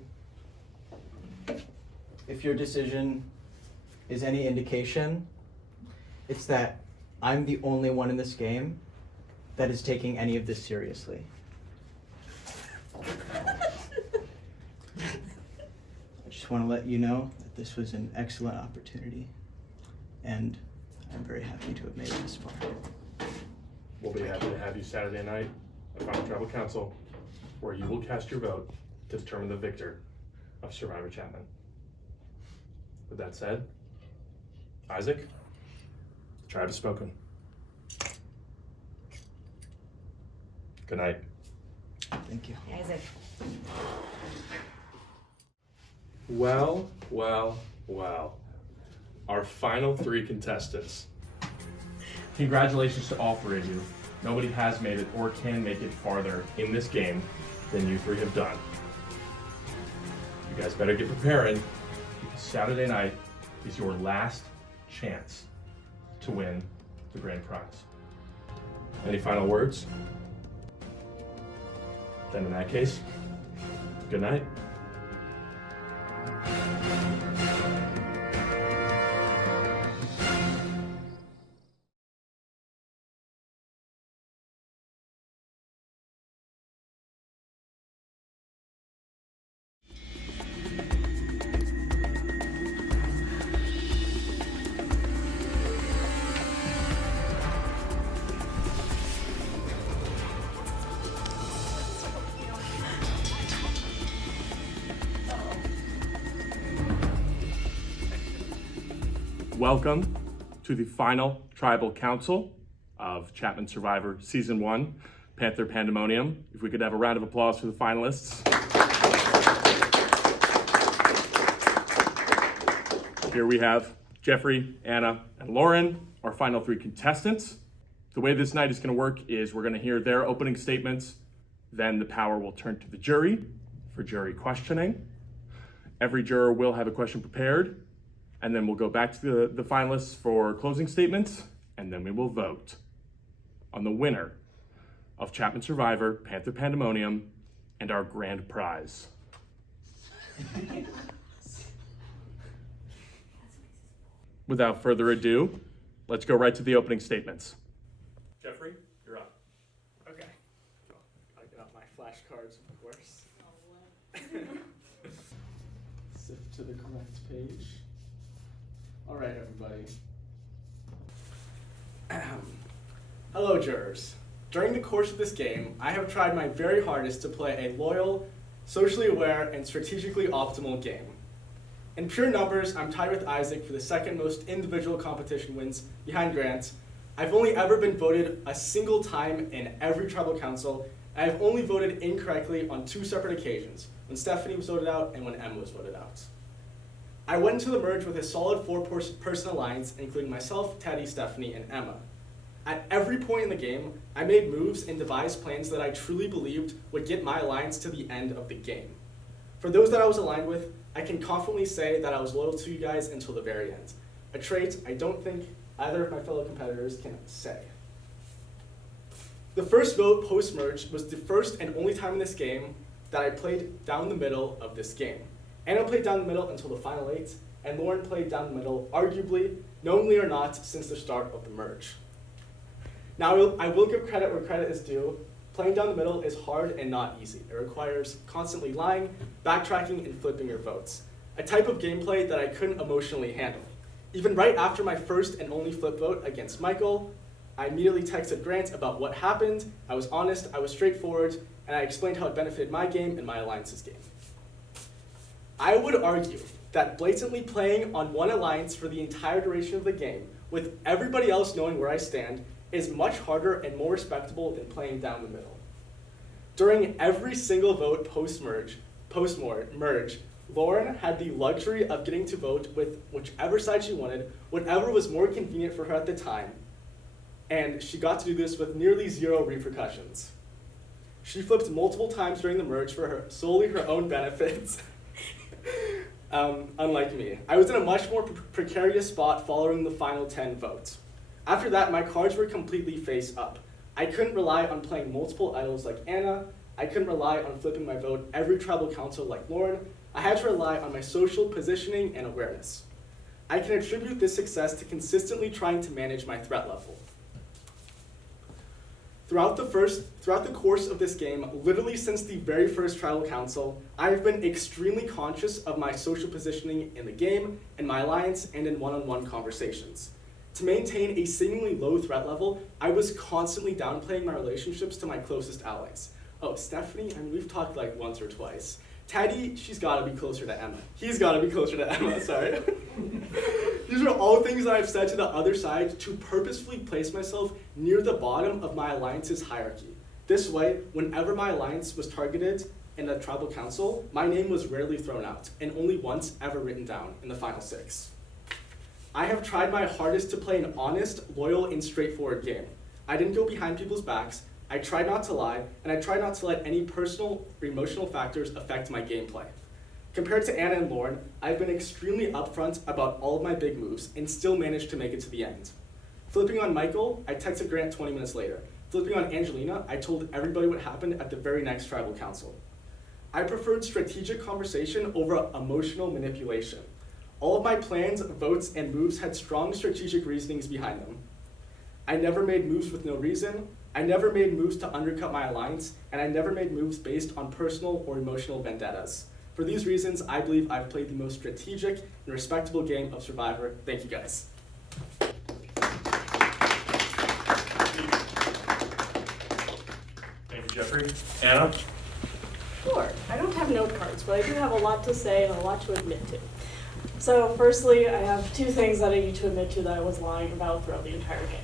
if your decision is any indication, it's that I'm the only one in this game that is taking any of this seriously. I just want to let you know that this was an excellent opportunity, and I'm very happy to have made it this far. We'll be happy to have you Saturday night at Final Tribal Council, where you will cast your vote to determine the victor of Survivor Chapman. With that said, Isaac, the tribe has spoken. Good night. Thank you. Isaac. Well, well, well. Our final 3 contestants. Congratulations to all 3 of you. Nobody has made it or can make it farther in this game than you 3 have done. You guys better get preparing, because Saturday night is your last chance to win the grand prize. Any final words? Then in that case, good night. welcome to the final tribal council of Chapman Survivor Season 1, Panther Pandemonium. If we could have a round of applause for the finalists. Here we have Jeffrey, Anna, and Lauren, our final 3 contestants. The way this night is going to work is we're going to hear their opening statements, then the power will turn to the jury for jury questioning. Every juror will have a question prepared, and then we'll go back to the finalists for closing statements, and then we will vote on the winner of Chapman Survivor, Panther Pandemonium, and our grand prize. Without further ado, let's go right to the opening statements. Jeffrey, you're up. Okay. I'll get out my flashcards, of course. Sift to the correct page. All right, everybody. Hello, jurors. During the course of this game, I have tried my very hardest to play a loyal, socially aware, and strategically optimal game. In pure numbers, I'm tied with Isaac for the second most individual competition wins behind Grant. I've only ever been voted a single time in every tribal council, and I've only voted incorrectly on 2 separate occasions, when Stephanie was voted out and when Emma was voted out. I went into the merge with a solid 4-person alliance, including myself, Teddy, Stephanie, and Emma. At every point in the game, I made moves and devised plans that I truly believed would get my alliance to the end of the game. For those that I was aligned with, I can confidently say that I was loyal to you guys until the very end, a trait I don't think either of my fellow competitors can say. The first vote post-merge was the first and only time in this game that I played down the middle of this game. Anna played down the middle until the final 8, and Lauren played down the middle, arguably, knowingly or not, since the start of the merge. Now, I will give credit where credit is due. Playing down the middle is hard and not easy. It requires constantly lying, backtracking, and flipping your votes, a type of gameplay that I couldn't emotionally handle. Even right after my first and only flip vote against Michael, I immediately texted Grant about what happened. I was honest, I was straightforward, and I explained how it benefited my game and my alliance's game. I would argue that blatantly playing on one alliance for the entire duration of the game, with everybody else knowing where I stand, is much harder and more respectable than playing down the middle. During every single vote post-merge, Lauren had the luxury of getting to vote with whichever side she wanted, whatever was more convenient for her at the time, and she got to do this with nearly 0 repercussions. She flipped multiple times during the merge for solely her own benefits, unlike me. I was in a much more precarious spot following the final 10 votes. After that, my cards were completely face up. I couldn't rely on playing multiple idols like Anna. I couldn't rely on flipping my vote every tribal council like Lauren. I had to rely on my social positioning and awareness. I can attribute this success to consistently trying to manage my threat level. Throughout the course of this game, literally since the very first tribal council, I have been extremely conscious of my social positioning in the game, in my alliance, and in one-on-one conversations. To maintain a seemingly low threat level, I was constantly downplaying my relationships to my closest allies. Oh, Stephanie, I mean, we've talked like once or twice. Teddy, she's gotta be closer to Emma. He's gotta be closer to Emma, sorry. These are all things that I've said to the other side to purposefully place myself near the bottom of my alliance's hierarchy. This way, whenever my alliance was targeted in a tribal council, my name was rarely thrown out, and only once ever written down in the final 6. I have tried my hardest to play an honest, loyal, and straightforward game. I didn't go behind people's backs, I tried not to lie, and I tried not to let any personal or emotional factors affect my gameplay. Compared to Anna and Lauren, I've been extremely upfront about all of my big moves and still managed to make it to the end. Flipping on Michael, I texted Grant 20 minutes later. Flipping on Angelina, I told everybody what happened at the very next tribal council. I preferred strategic conversation over emotional manipulation. All of my plans, votes, and moves had strong strategic reasonings behind them. I never made moves with no reason, I never made moves to undercut my alliance, and I never made moves based on personal or emotional vendettas. For these reasons, I believe I've played the most strategic and respectable game of Survivor. Thank you guys. Thank you, Jeffrey. Anna? Sure. I don't have note cards, but I do have a lot to say and a lot to admit to. So firstly, I have two things that I need to admit to that I was lying about throughout the entire game.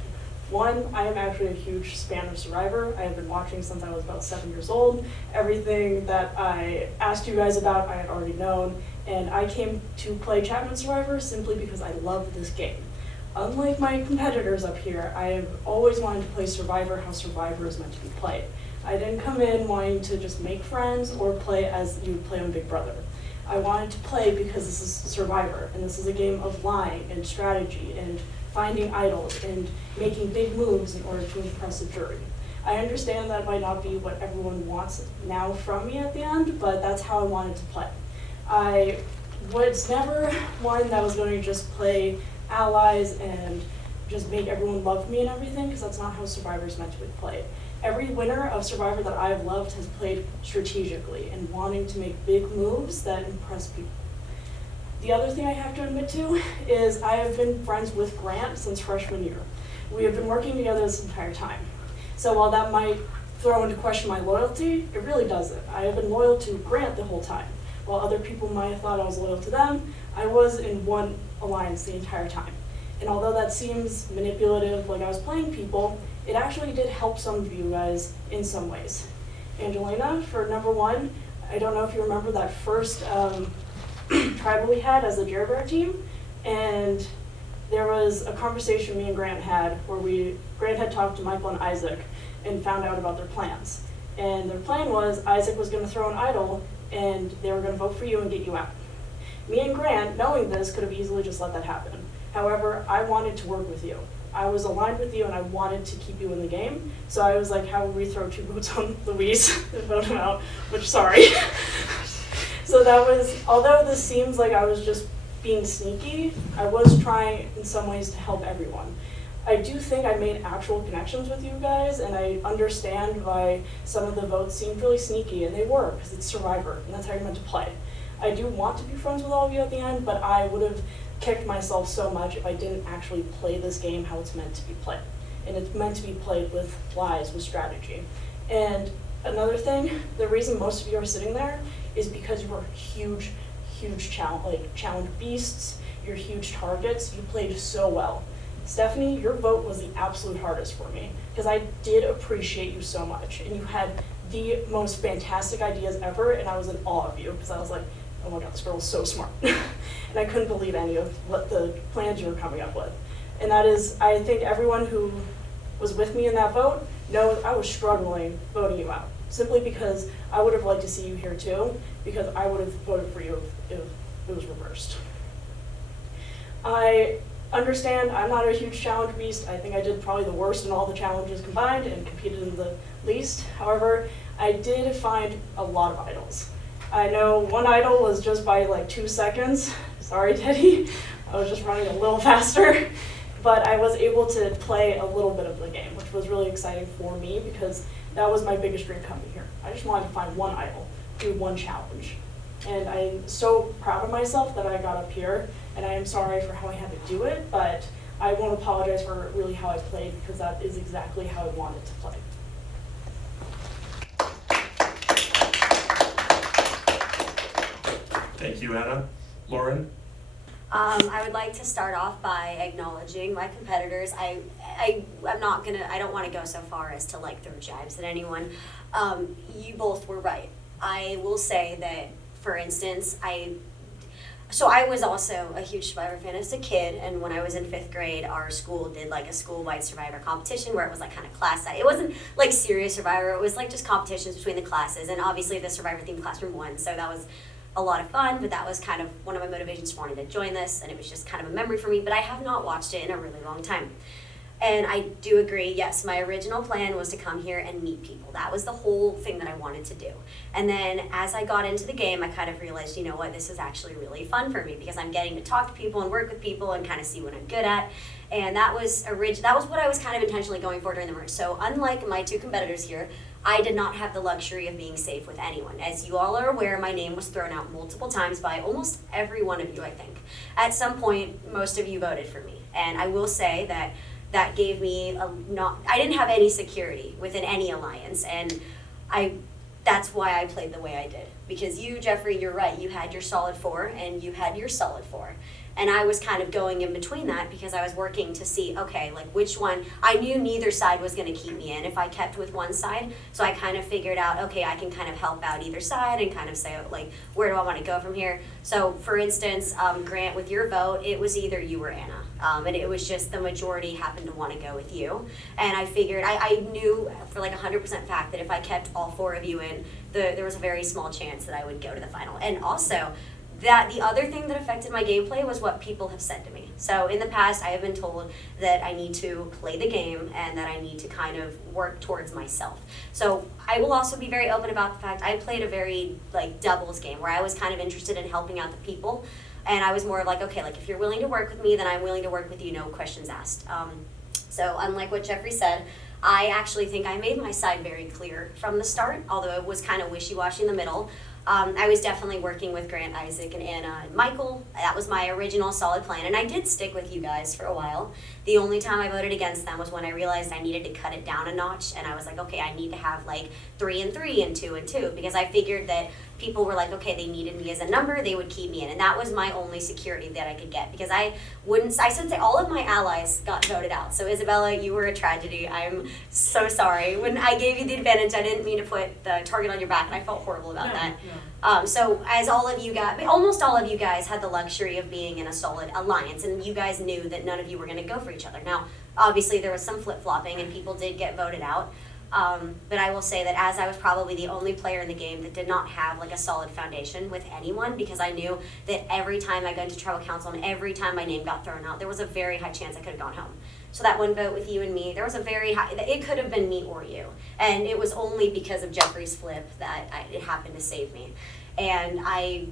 One, I am actually a huge fan of Survivor. I have been watching since I was about 7 years old. Everything that I asked you guys about, I had already known, and I came to play Chapman Survivor simply because I love this game. Unlike my competitors up here, I have always wanted to play Survivor how Survivor is meant to be played. I didn't come in wanting to just make friends or play as you would play on Big Brother. I wanted to play because this is Survivor, and this is a game of lying and strategy and finding idols and making big moves in order to impress a jury. I understand that might not be what everyone wants now from me at the end, but that's how I wanted to play. I was never one that was going to just play allies and just make everyone love me and everything, because that's not how Survivor is meant to be played. Every winner of Survivor that I've loved has played strategically and wanting to make big moves that impress people. The other thing I have to admit to is I have been friends with Grant since freshman year. We have been working together this entire time. So while that might throw into question my loyalty, it really doesn't. I have been loyal to Grant the whole time. While other people might have thought I was loyal to them, I was in one alliance the entire time. And although that seems manipulative, like I was playing people, it actually did help some of you guys in some ways. Angelina, for number one, I don't know if you remember that first tribal we had as the Jerry Bear team, and there was a conversation me and Grant had where Grant had talked to Michael and Isaac and found out about their plans. And their plan was Isaac was going to throw an idol and they were going to vote for you and get you out. Me and Grant, knowing this, could have easily just let that happen. However, I wanted to work with you. I was aligned with you and I wanted to keep you in the game. So I was like, how would we throw 2 votes on Luis and vote him out? Which, sorry. So that was, although this seems like I was just being sneaky, I was trying in some ways to help everyone. I do think I made actual connections with you guys, and I understand why some of the votes seemed really sneaky, and they were, because it's Survivor, and that's how you're meant to play. I do want to be friends with all of you at the end, but I would have kicked myself so much if I didn't actually play this game how it's meant to be played. And it's meant to be played with lies, with strategy. And another thing, the reason most of you are sitting there is because you are huge challenge beasts, you're huge targets, you played so well. Stephanie, your vote was the absolute hardest for me, because I did appreciate you so much, and you had the most fantastic ideas ever, and I was in awe of you, because I was like, oh my god, this girl is so smart. And I couldn't believe any of what the plans you were coming up with. And that is, I think everyone who was with me in that vote knows I was struggling voting you out, simply because I would have liked to see you here too, because I would have voted for you if it was reversed. I understand I'm not a huge challenge beast. I think I did probably the worst in all the challenges combined and competed in the least. However, I did find a lot of idols. I know one idol was just by like 2 seconds. Sorry, Teddy. I was just running a little faster. But I was able to play a little bit of the game, which was really exciting for me because that was my biggest dream coming here. I just wanted to find one idol, do one challenge. And I'm so proud of myself that I got up here, and I am sorry for how I had to do it, but I won't apologize for really how I played because that is exactly how I wanted to play. Thank you, Anna. Lauren? I would like to start off by acknowledging my competitors. I'm not gonna, I don't want to go so far as to like throw jibes at anyone. You both were right. I will say that, for instance, I was also a huge Survivor fan as a kid, and when I was in 5th grade, our school did like a school-wide Survivor competition where it was like kind of class size. It wasn't like serious Survivor, it was like just competitions between the classes, and obviously the Survivor themed classroom won, so that was a lot of fun, but that was kind of one of my motivations for wanting to join this, and it was just kind of a memory for me, but I have not watched it in a really long time. And I do agree, yes, my original plan was to come here and meet people. That was the whole thing that I wanted to do. And then as I got into the game, I kind of realized, you know what, this is actually really fun for me because I'm getting to talk to people and work with people and kind of see what I'm good at. And that was what I was kind of intentionally going for during the merge. So unlike my 2 competitors here, I did not have the luxury of being safe with anyone. As you all are aware, my name was thrown out multiple times by almost every one of you, I think. At some point, most of you voted for me. And I will say that gave me I didn't have any security within any alliance, and that's why I played the way I did. Because you, Jeffrey, you're right. You had your solid 4 and you had your solid 4. And I was kind of going in between that because I was working to see, okay, like which one, I knew neither side was going to keep me in if I kept with one side. So I kind of figured out, okay, I can kind of help out either side and kind of say, like, where do I want to go from here? So for instance, Grant, with your vote, it was either you or Anna. And it was just the majority happened to want to go with you. And I figured, I knew for like 100% fact that if I kept all 4 of you in, there was a very small chance that I would go to the final. And also, that the other thing that affected my gameplay was what people have said to me. So in the past, I have been told that I need to play the game and that I need to kind of work towards myself. So I will also be very open about the fact I played a very like doubles game where I was kind of interested in helping out the people. And I was more of like, okay, like if you're willing to work with me, then I'm willing to work with you, no questions asked. So unlike what Jeffrey said, I actually think I made my side very clear from the start, although it was kind of wishy-washy in the middle. I was definitely working with Grant, Isaac, and Anna, and Michael. That was my original solid plan, and I did stick with you guys for a while. The only time I voted against them was when I realized I needed to cut it down a notch, and I was like, okay, I need to have like 3 and 3 and 2 and 2, because I figured that people were like, okay, they needed me as a number, they would keep me in, and that was my only security that I could get, because I should say all of my allies got voted out. So Isabella, you were a tragedy. I'm so sorry. When I gave you the advantage, I didn't mean to put the target on your back, and I felt horrible about that. So as all of you guys, almost all of you guys had the luxury of being in a solid alliance, and you guys knew that none of you were gonna go for each other. Now, obviously there was some flip-flopping and people did get voted out. But I will say that as I was probably the only player in the game that did not have like a solid foundation with anyone, because I knew that every time I got into tribal council and every time my name got thrown out, there was a very high chance I could have gone home. So that one vote with you and me, there was a very high, it could have been me or you. And it was only because of Jeffrey's flip that it happened to save me. And I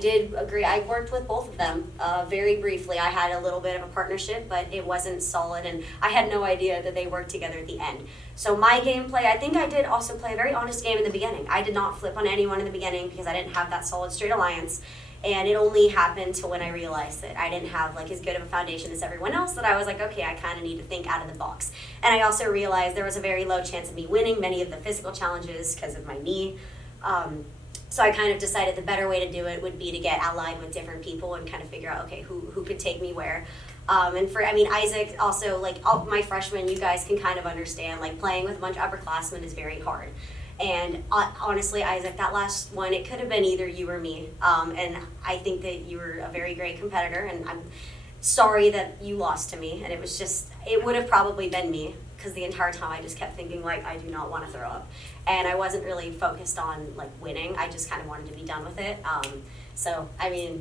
did agree. I worked with both of them very briefly. I had a little bit of a partnership, but it wasn't solid, and I had no idea that they worked together at the end. So my gameplay, I think I did also play a very honest game in the beginning. I did not flip on anyone in the beginning because I didn't have that solid straight alliance. And it only happened to when I realized that I didn't have like as good of a foundation as everyone else, that I was like, okay, I kind of need to think out of the box. And I also realized there was a very low chance of me winning many of the physical challenges because of my knee. So I kind of decided the better way to do it would be to get allied with different people and kind of figure out, okay, who could take me where. Isaac also, like, all my freshmen, you guys can kind of understand, like, playing with a bunch of upperclassmen is very hard. And honestly, Isaac, that last one, it could have been either you or me. And I think that you were a very great competitor, and I'm sorry that you lost to me. And it would have probably been me, because the entire time I just kept thinking, like, I do not want to throw up. And I wasn't really focused on, like, winning. I just kind of wanted to be done with it.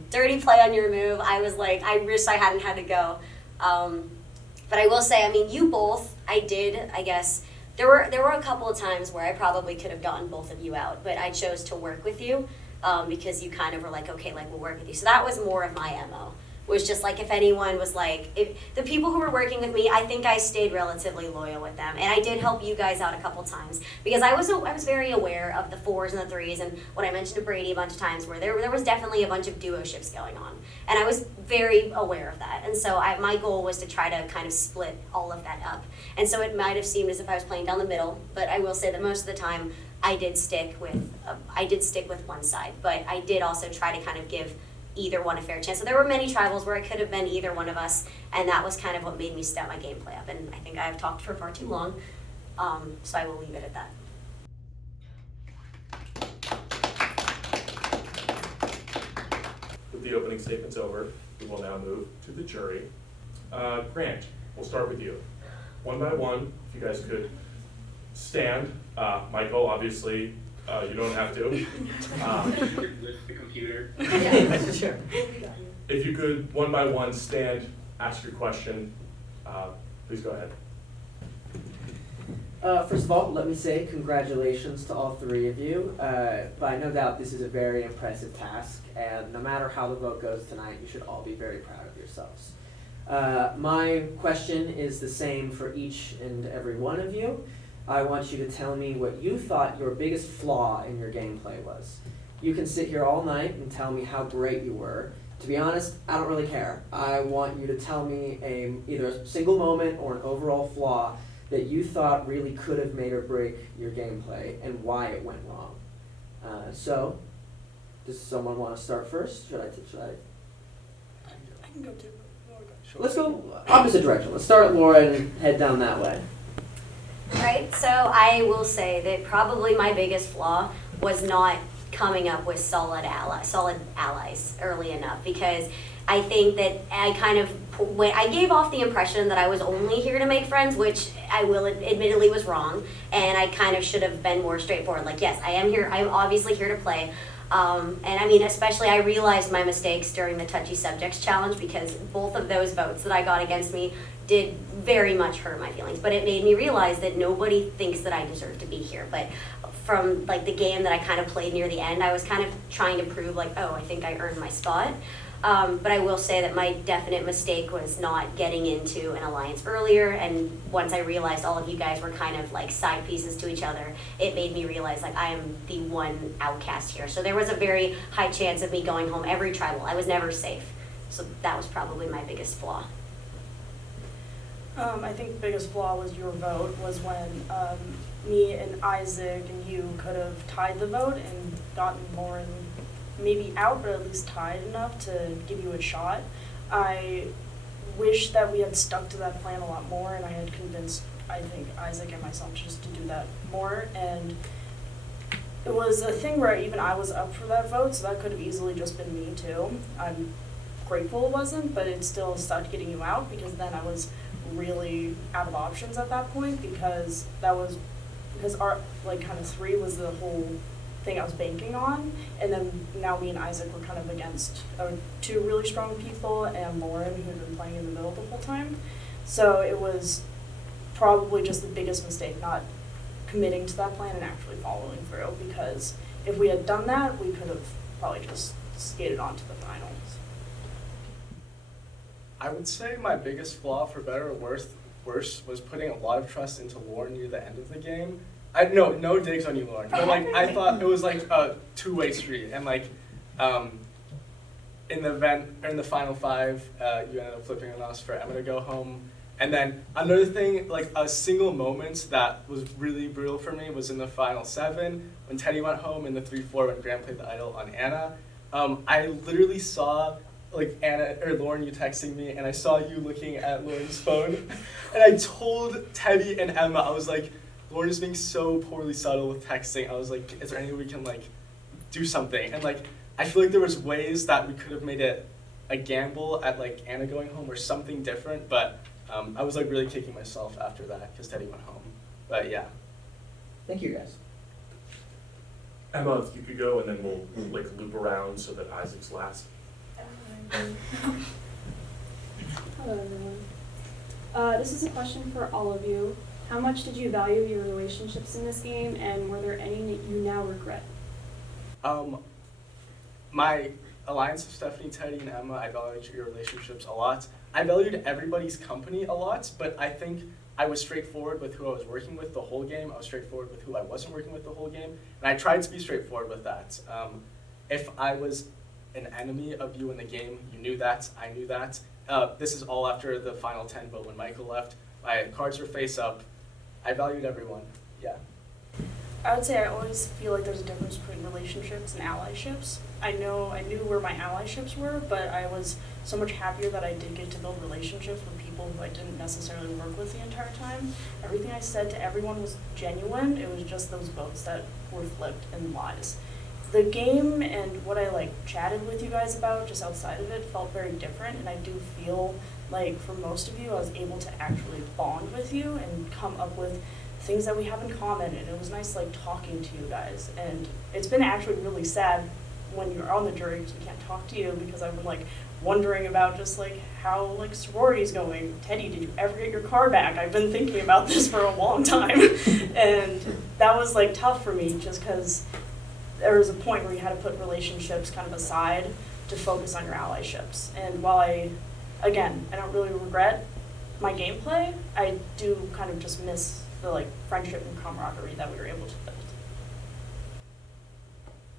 Dirty play on your move. I was like, I wish I hadn't had to go. But I will say, you both, there were a couple of times where I probably could have gotten both of you out, but I chose to work with you because you kind of were like, okay, like, we'll work with you. So that was more of my MO. Was just like, if anyone was like, if the people who were working with me, I think I stayed relatively loyal with them. And I did help you guys out a couple times because I was very aware of the 4s and the 3s, and what I mentioned to Brady a bunch of times where there was definitely a bunch of duo ships going on. And I was very aware of that. And so my goal was to try to kind of split all of that up. And so it might have seemed as if I was playing down the middle, but I will say that most of the time I did stick with one side. But I did also try to kind of give either one a fair chance. So there were many tribals where it could have been either one of us, and that was kind of what made me step my gameplay up. And I think I've talked for far too long, so I will leave it at that. With the opening statements over, we will now move to the jury. Grant, we'll start with you. One by one, if you guys could stand. Michael, obviously, you don't have to. With the computer. Yeah, sure. If you could, one by one, stand, ask your question. Please go ahead. First of all, let me say congratulations to all 3 of you. By no doubt, this is a very impressive task, and no matter how the vote goes tonight, you should all be very proud of yourselves. My question is the same for each and every one of you. I want you to tell me what you thought your biggest flaw in your gameplay was. You can sit here all night and tell me how great you were. To be honest, I don't really care. I want you to tell me either a single moment or an overall flaw that you thought really could have made or break your gameplay and why it went wrong. So, does someone want to start first? Should I? I can go too. Let's go opposite direction. Let's start with Laura and head down that way. Right, so I will say that probably my biggest flaw was not coming up with solid allies early enough, because I think that I gave off the impression that I was only here to make friends, which I will admittedly was wrong, and I kind of should have been more straightforward. Like, yes, I am here. I'm obviously here to play. And I mean, especially I realized my mistakes during the Touchy Subjects Challenge, because both of those votes that I got against me did very much hurt my feelings. But it made me realize that nobody thinks that I deserve to be here. But from like the game that I kind of played near the end, I was kind of trying to prove like, oh, I think I earned my spot. But I will say that my definite mistake was not getting into an alliance earlier, and once I realized all of you guys were kind of like side pieces to each other, it made me realize like I am the one outcast here. So there was a very high chance of me going home every tribal. I was never safe. So that was probably my biggest flaw. I think the biggest flaw was your vote, was when me and Isaac and you could have tied the vote and gotten Lauren maybe out, but at least tied enough to give you a shot. I wish that we had stuck to that plan a lot more, and I had convinced, I think, Isaac and myself just to do that more. And it was a thing where even I was up for that vote, so that could have easily just been me too. I'm grateful it wasn't, but it still sucked getting you out, because then I was really out of options at that point, because our like kind of 3 was the whole thing I was banking on, and then now me and Isaac were kind of against 2 really strong people and Lauren, who had been playing in the middle the whole time. So it was probably just the biggest mistake not committing to that plan and actually following through, because if we had done that, we could have probably just skated on to the finals. I would say my biggest flaw, for better or worse, was putting a lot of trust into Lauren near the end of the game. No digs on you, Lauren. But like, I thought it was like a 2-way street, and like, in the final 5, you ended up flipping on us for Emma to go home. And then another thing, like a single moment that was really brutal for me was in the final 7 when Teddy went home, and the 3-4 when Grant played the idol on Anna. I literally saw like Anna or Lauren, you texting me, and I saw you looking at Lauren's phone, and I told Teddy and Emma, I was like, Lauren is being so poorly subtle with texting. I was like, is there any way we can like do something? And like, I feel like there was ways that we could have made it a gamble at like Anna going home or something different, but I was like really kicking myself after that because Teddy went home. But yeah. Thank you, guys. Emma, if you could go, and then we'll like loop around so that Isaac's last. Hello, everyone. This is a question for all of you. How much did you value your relationships in this game, and were there any that you now regret? My alliance of Stephanie, Teddy, and Emma, I valued your relationships a lot. I valued everybody's company a lot, but I think I was straightforward with who I was working with the whole game. I was straightforward with who I wasn't working with the whole game, and I tried to be straightforward with that. If I was an enemy of you in the game, you knew that, I knew that. This is all after the final 10 vote when Michael left. My cards were face up. I valued everyone, yeah. I would say I always feel like there's a difference between relationships and allyships. I knew where my allyships were, but I was so much happier that I did get to build relationships with people who I didn't necessarily work with the entire time. Everything I said to everyone was genuine. It was just those votes that were flipped and lies. The game and what I like chatted with you guys about just outside of it felt very different, and I do feel like for most of you I was able to actually bond with you and come up with things that we have in common, and it was nice like talking to you guys. And it's been actually really sad when you're on the jury because we can't talk to you, because I've been like wondering about just like how like sorority's going. Teddy, did you ever get your car back? I've been thinking about this for a long time. And that was like tough for me just because there was a point where you had to put relationships kind of aside to focus on your allyships. And while I don't really regret my gameplay, I do kind of just miss the like friendship and camaraderie that we were able to build.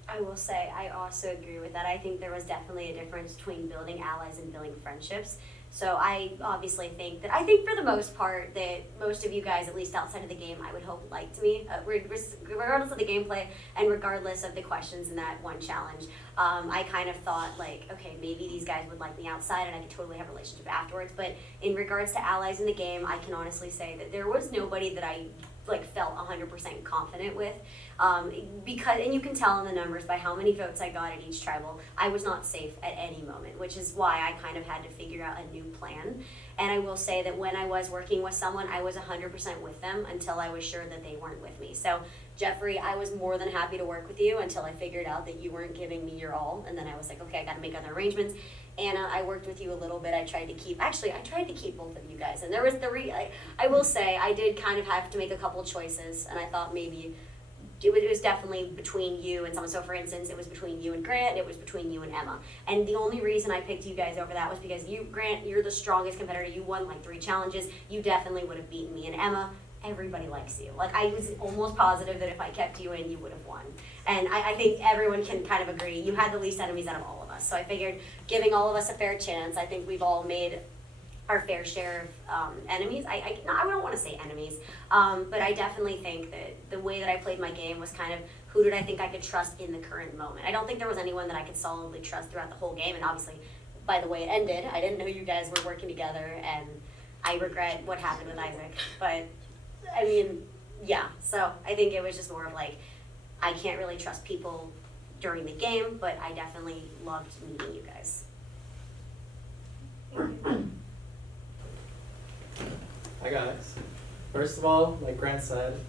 I will say I also agree with that. I think there was definitely a difference between building allies and building friendships. So I obviously think for the most part that most of you guys, at least outside of the game, I would hope liked me, regardless of the gameplay and regardless of the questions in that one challenge. I kind of thought like, okay, maybe these guys would like me outside and I could totally have a relationship afterwards. But in regards to allies in the game, I can honestly say that there was nobody that I felt 100% confident with, because, and you can tell in the numbers by how many votes I got at each tribal, I was not safe at any moment, which is why I kind of had to figure out a new plan. And I will say that when I was working with someone, I was 100% with them until I was sure that they weren't with me. So Jeffrey, I was more than happy to work with you until I figured out that you weren't giving me your all, and then I was like, okay, I gotta make other arrangements. Anna, I worked with you a little bit. I tried to keep both of you guys. And there was I will say, I did kind of have to make a couple choices, and I thought maybe it was definitely between you and someone. So for instance, it was between you and Grant, it was between you and Emma. And the only reason I picked you guys over that was because you, Grant, you're the strongest competitor. You won like 3 challenges. You definitely would have beaten me. And Emma, everybody likes you. Like, I was almost positive that if I kept you in, you would have won. And I think everyone can kind of agree. You had the least enemies out of all of us. So I figured giving all of us a fair chance, I think we've all made our fair share of enemies. I don't want to say enemies, but I definitely think that the way that I played my game was kind of who did I think I could trust in the current moment. I don't think there was anyone that I could solidly trust throughout the whole game, and obviously by the way it ended, I didn't know you guys were working together, and I regret what happened with Isaac. But I mean, yeah, so I think it was just more of like, I can't really trust people during the game, but I definitely loved meeting you guys. Hi guys. First of all, like Grant said,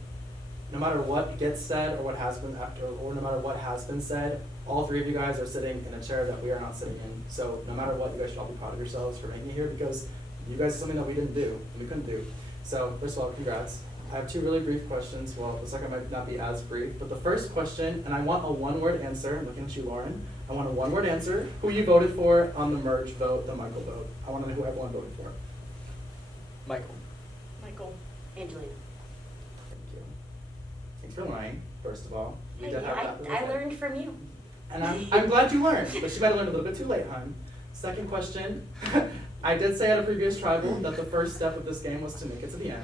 no matter what gets said or what has been or no matter what has been said, all 3 of you guys are sitting in a chair that we are not sitting in. So no matter what, you guys should all be proud of yourselves for making it here, because you guys did something that we didn't do, and we couldn't do. So first of all, congrats. I have 2 really brief questions. Well, the second might not be as brief, but the first question, and I want a 1-word answer. I'm looking at you, Lauren. I want a 1-word answer. Who you voted for on the merge vote, the Michael vote. I want to know who everyone voted for. Michael. Michael. Angelina. Thank you. Thanks for lying, first of all. Hey, I learned from you. And I'm glad you learned, but you might have learned a little bit too late, hon. Second question. I did say at a previous tribal that the first step of this game was to make it to the end.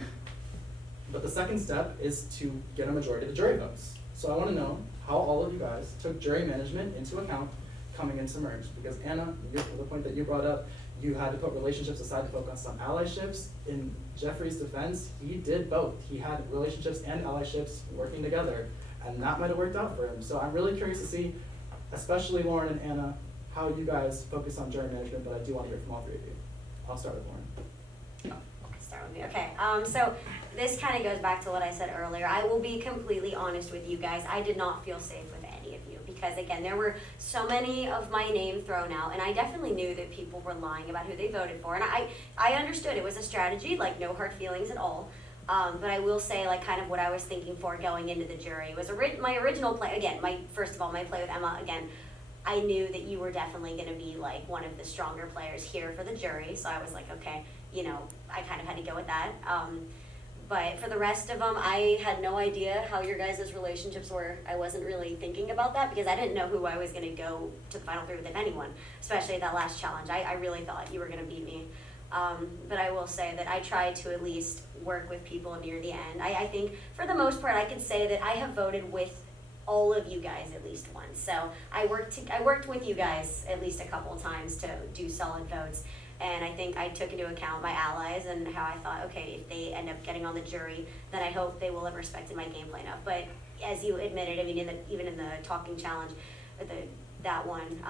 But the second step is to get a majority of the jury votes. So I want to know how all of you guys took jury management into account coming into merge. Because Anna, the point that you brought up, you had to put relationships aside to focus on allyships. In Jeffrey's defense, he did both. He had relationships and allyships working together, and that might have worked out for him. So I'm really curious to see, especially Lauren and Anna, how you guys focus on jury management, but I do want to hear from all 3 of you. I'll start with Lauren. Start with me. Okay, so this kind of goes back to what I said earlier. I will be completely honest with you guys. I did not feel safe with any of you because, again, there were so many of my name thrown out, and I definitely knew that people were lying about who they voted for, and I understood it was a strategy, like no hard feelings at all. But I will say, like, kind of what I was thinking for going into the jury was my original play. Again, first of all, my play with Emma. Again, I knew that you were definitely going to be like one of the stronger players here for the jury, so I was like, okay, you know, I kind of had to go with that. But for the rest of them, I had no idea how your guys' relationships were. I wasn't really thinking about that because I didn't know who I was going to go to the final 3 with, if anyone, especially that last challenge. I really thought you were going to beat me. But I will say that I tried to at least work with people near the end. I think for the most part, I could say that I have voted with all of you guys at least once. So I worked with you guys at least a couple of times to do solid votes. And I think I took into account my allies and how I thought, okay, if they end up getting on the jury, then I hope they will have respected my gameplay enough. But as you admitted, I mean, even in the talking challenge, that one,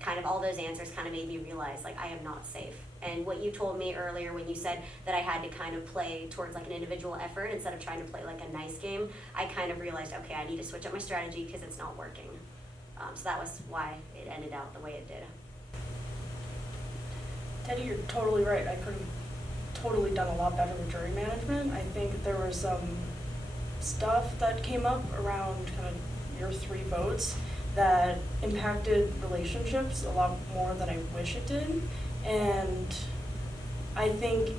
kind of all those answers kind of made me realize, like, I am not safe. And what you told me earlier when you said that I had to kind of play towards like an individual effort instead of trying to play like a nice game, I kind of realized, okay, I need to switch up my strategy because it's not working. So that was why it ended out the way it did. Teddy, you're totally right. I could have totally done a lot better with jury management. I think there was some stuff that came up around kind of your 3 votes that impacted relationships a lot more than I wish it did. And I think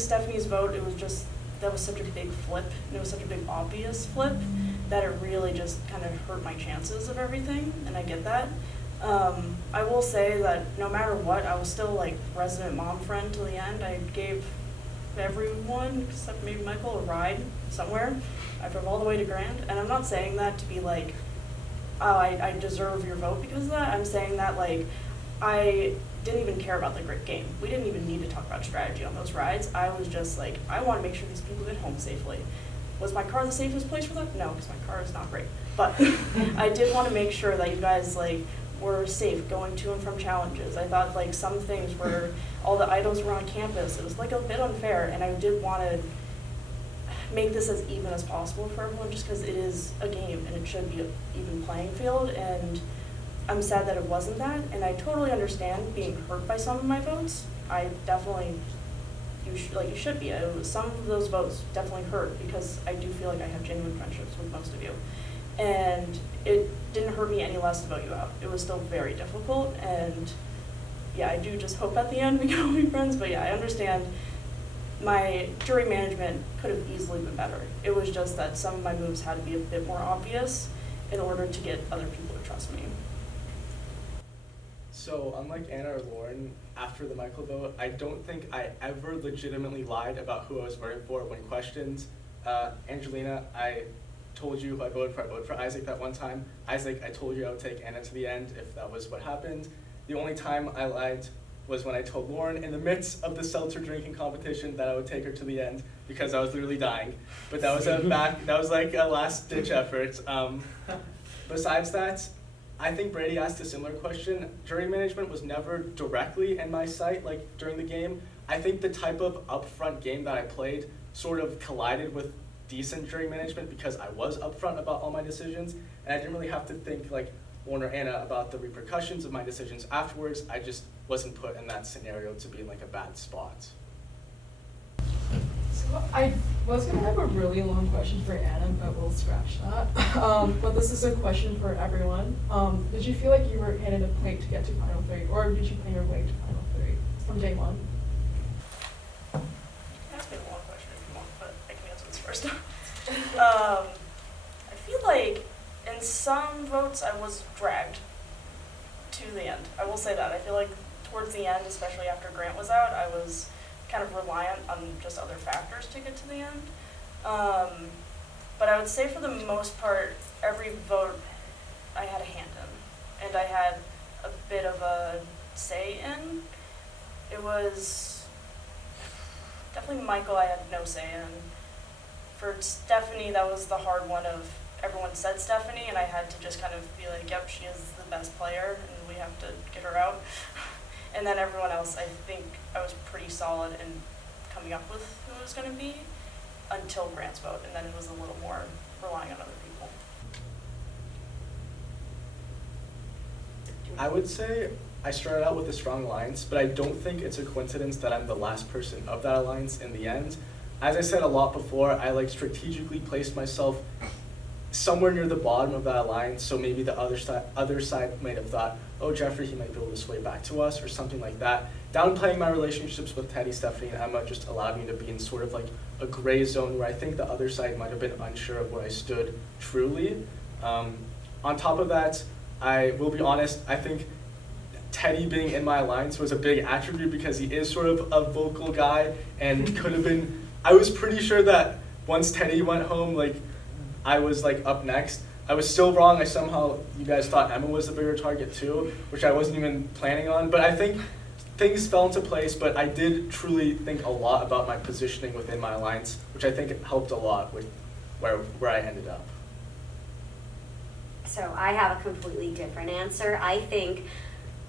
Stephanie's vote, that was such a big flip, and it was such a big obvious flip that it really just kind of hurt my chances of everything, and I get that. I will say that no matter what, I was still like resident mom friend till the end. I gave everyone, except maybe Michael, a ride somewhere. I drove all the way to Grand, and I'm not saying that to be like, oh, I deserve your vote because of that. I'm saying that like, I didn't even care about the grid game. We didn't even need to talk about strategy on those rides. I was just like, I want to make sure these people get home safely. Was my car the safest place for that? No, because my car is not great. But I did want to make sure that you guys like were safe going to and from challenges. I thought like some things were, all the items were on campus. It was like a bit unfair, and I did want to make this as even as possible for everyone just because it is a game and it should be an even playing field, and I'm sad that it wasn't that, and I totally understand being hurt by some of my votes. I definitely, you should be. Some of those votes definitely hurt because I do feel like I have genuine friendships with most of you. And it didn't hurt me any less to vote you out. It was still very difficult, and yeah, I do just hope at the end we can all be friends, but yeah, I understand my jury management could have easily been better. It was just that some of my moves had to be a bit more obvious in order to get other people to trust me. So unlike Anna or Lauren, after the Michael vote, I don't think I ever legitimately lied about who I was voting for when questioned. Angelina, I told you who I voted for. I voted for Isaac that one time. Isaac, I told you I would take Anna to the end if that was what happened. The only time I lied was when I told Lauren in the midst of the seltzer drinking competition that I would take her to the end because I was literally dying. But that was like a last ditch effort. Besides that, I think Brady asked a similar question. Jury management was never directly in my sight, like during the game. I think the type of upfront game that I played sort of collided with decent jury management because I was upfront about all my decisions, and I didn't really have to think like Lauren or Anna about the repercussions of my decisions afterwards. I just wasn't put in that scenario to be in like a bad spot. So I was gonna have a really long question for Anna, but we'll scratch that. But this is a question for everyone. Did you feel like you were handed a plate to get to Final 3, or did you play your way to Final 3 from day one? That's been a long question if you want, but I can answer this first. I feel like in some votes I was dragged to the end. I will say that. I feel like towards the end, especially after Grant was out, I was kind of reliant on just other factors to get to the end. But I would say for the most part, every vote I had a hand in, and I had a bit of a say in. It was definitely Michael I had no say in. For Stephanie, that was the hard one of everyone said Stephanie, and I had to just kind of be like, yep, she is the best player, and we have to get her out. And then everyone else, I think I was pretty solid in coming up with who it was going to be until Grant's vote, and then it was a little more relying on other people. I would say I started out with a strong alliance, but I don't think it's a coincidence that I'm the last person of that alliance in the end. As I said a lot before, I like strategically placed myself somewhere near the bottom of that alliance, so maybe the other side might have thought, oh, Jeffrey, he might be able to sway back to us, or something like that. Downplaying my relationships with Teddy, Stephanie, and Emma just allowed me to be in sort of like a gray zone where I think the other side might have been unsure of where I stood truly. On top of that, I will be honest, I think Teddy being in my alliance was a big attribute because he is sort of a vocal guy and could have been, I was pretty sure that once Teddy went home, like, I was like up next. I was still wrong. You guys thought Emma was the bigger target too, which I wasn't even planning on. But I think things fell into place, but I did truly think a lot about my positioning within my alliance, which I think helped a lot with where I ended up. So I have a completely different answer. I think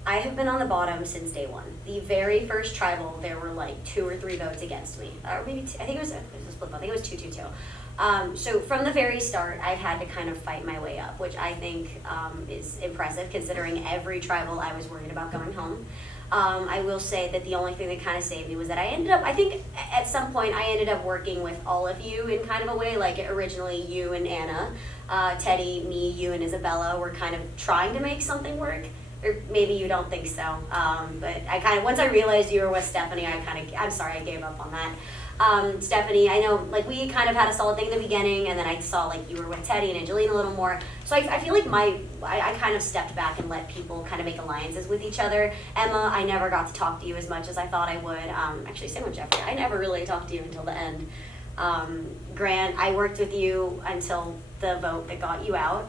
I have been on the bottom since day one. The very first tribal, there were like 2 or 3 votes against me. Or maybe I think it was a split vote. I think it was 2-2-2. So from the very start, I've had to kind of fight my way up, which I think is impressive considering every tribal I was worried about going home. I will say that the only thing that kind of saved me was that I think at some point I ended up working with all of you in kind of a way, like originally you and Anna, Teddy, me, you and Isabella were kind of trying to make something work. Or maybe you don't think so, but I kind of, once I realized you were with Stephanie, I'm sorry I gave up on that. Stephanie, I know, like, we kind of had a solid thing in the beginning, and then I saw, like, you were with Teddy and Angelina a little more. So I feel like I kind of stepped back and let people kind of make alliances with each other. Emma, I never got to talk to you as much as I thought I would. Actually, same with Jeffrey. I never really talked to you until the end. Grant, I worked with you until the vote that got you out,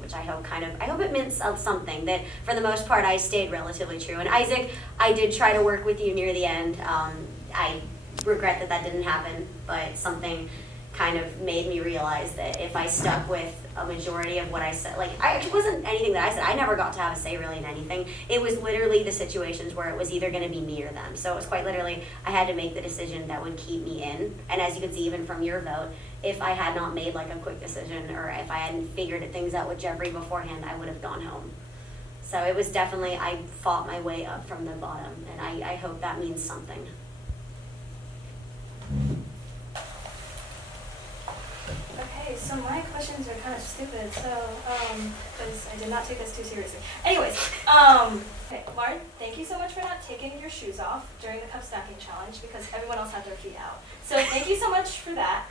which I hope it meant something, that for the most part I stayed relatively true. And Isaac, I did try to work with you near the end. I regret that didn't happen, but something kind of made me realize that if I stuck with a majority of what I said, like, it wasn't anything that I said. I never got to have a say really in anything. It was literally the situations where it was either going to be me or them. So it was quite literally, I had to make the decision that would keep me in. And as you can see, even from your vote, if I had not made like a quick decision, or if I hadn't figured things out with Jeffrey beforehand, I would have gone home. So it was definitely, I fought my way up from the bottom, and I hope that means something. Okay, so my questions are kind of stupid, so, because I did not take this too seriously. Anyways, okay, Lauren, thank you so much for not taking your shoes off during the cup stacking challenge, because everyone else had their feet out. So thank you so much for that.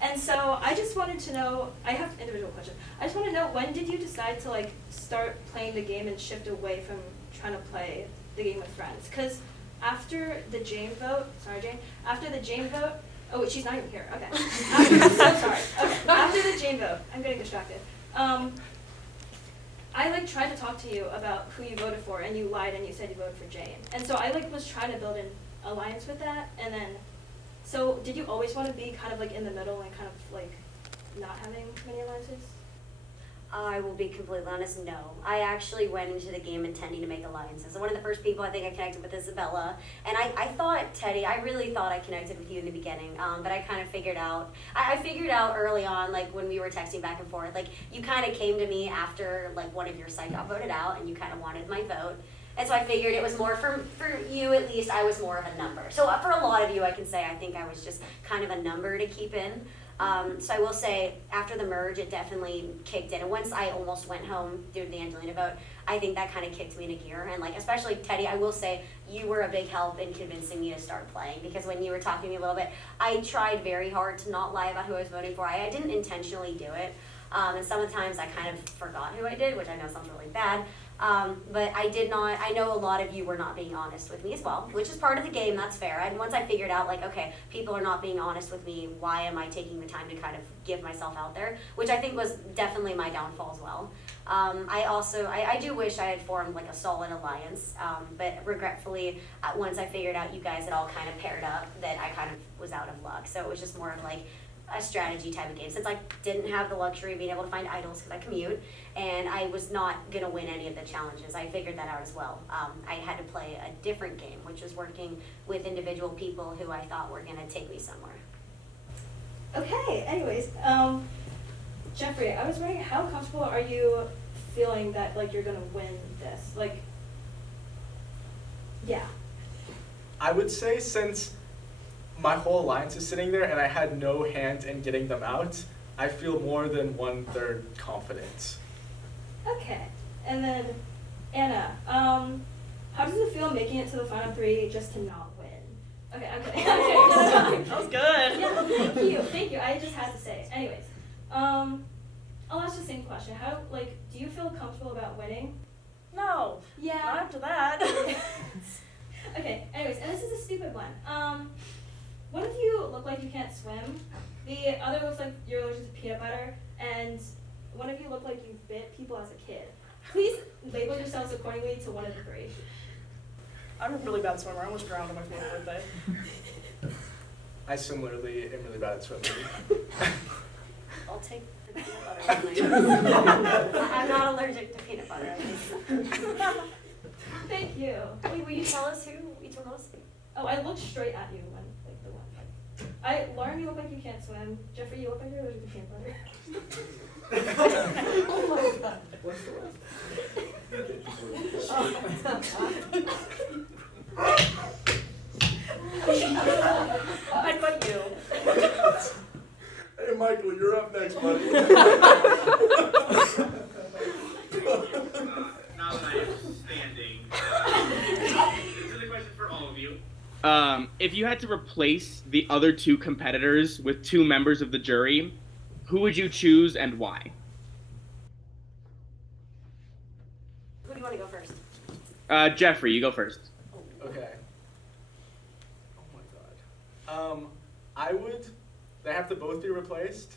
And so I just wanted to know, I have individual questions. I just want to know, when did you decide to, like, start playing the game and shift away from trying to play the game with friends? Because after the Jane vote, after the Jane vote, oh wait, she's not even here, okay. After the Jane vote, I'm getting distracted. I like tried to talk to you about who you voted for, and you lied and you said you voted for Jane. And so I like was trying to build an alliance with that, and then, so did you always want to be kind of like in the middle and kind of like not having many alliances? I will be completely honest, no. I actually went into the game intending to make alliances. So one of the first people I think I connected with is Isabella. And I thought, Teddy, I really thought I connected with you in the beginning. But I kind of figured out, I figured out early on, like when we were texting back and forth, like you kind of came to me after like one of your psych got voted out and you kind of wanted my vote. And so I figured it was more for you, at least, I was more of a number. So for a lot of you, I can say I think I was just kind of a number to keep in. So I will say, after the merge, it definitely kicked in. And once I almost went home due to the Angelina vote, I think that kind of kicked me into gear. And like, especially Teddy, I will say, you were a big help in convincing me to start playing. Because when you were talking to me a little bit, I tried very hard to not lie about who I was voting for. I didn't intentionally do it. And sometimes I kind of forgot who I did, which I know sounds really bad. But I did not, I know a lot of you were not being honest with me as well, which is part of the game, that's fair. And once I figured out, like, okay, people are not being honest with me, why am I taking the time to kind of give myself out there? Which I think was definitely my downfall as well. I do wish I had formed like a solid alliance, but regretfully, once I figured out you guys had all kind of paired up, that I kind of was out of luck. So it was just more of like a strategy type of game, since I didn't have the luxury of being able to find idols because I commute, and I was not going to win any of the challenges. I figured that out as well. I had to play a different game, which was working with individual people who I thought were going to take me somewhere. Okay, anyways, Jeffrey, I was wondering, how comfortable are you feeling that like you're going to win this? Like, yeah. I would say, since my whole alliance is sitting there and I had no hand in getting them out, I feel more than 1/3 confident. Okay, and then Anna, how does it feel making it to the final 3 just to not win? Okay, okay. That was good. Yeah, thank you. I just had to say it. Anyways, I'll ask the same question. How, like, do you feel comfortable about winning? No. Yeah. Not after that. Okay, anyways, and this is a stupid one. One of you look like you can't swim, the other looks like you're allergic to peanut butter, and one of you look like you bit people as a kid. Please label yourselves accordingly to one of the 3. I'm a really bad swimmer. I almost drowned on my 4th birthday. I similarly am really bad at swimming. I'll take the peanut butter. I'm not allergic to peanut butter, at least. Thank you. Wait, will you tell us who each one was? Oh, I looked straight at you when, like, the one. Lauren, you look like you can't swim. Jeffrey, you look like you're allergic to peanut butter. Oh my god. What's the rest? I'd fight you. Hey, Michael, you're up next, buddy. Now that I am standing, this is a question for all of you. If you had to replace the other two competitors with two members of the jury, who would you choose and why? Who do you want to go first? Jeffrey, you go first. Okay. Oh my god. They have to both be replaced?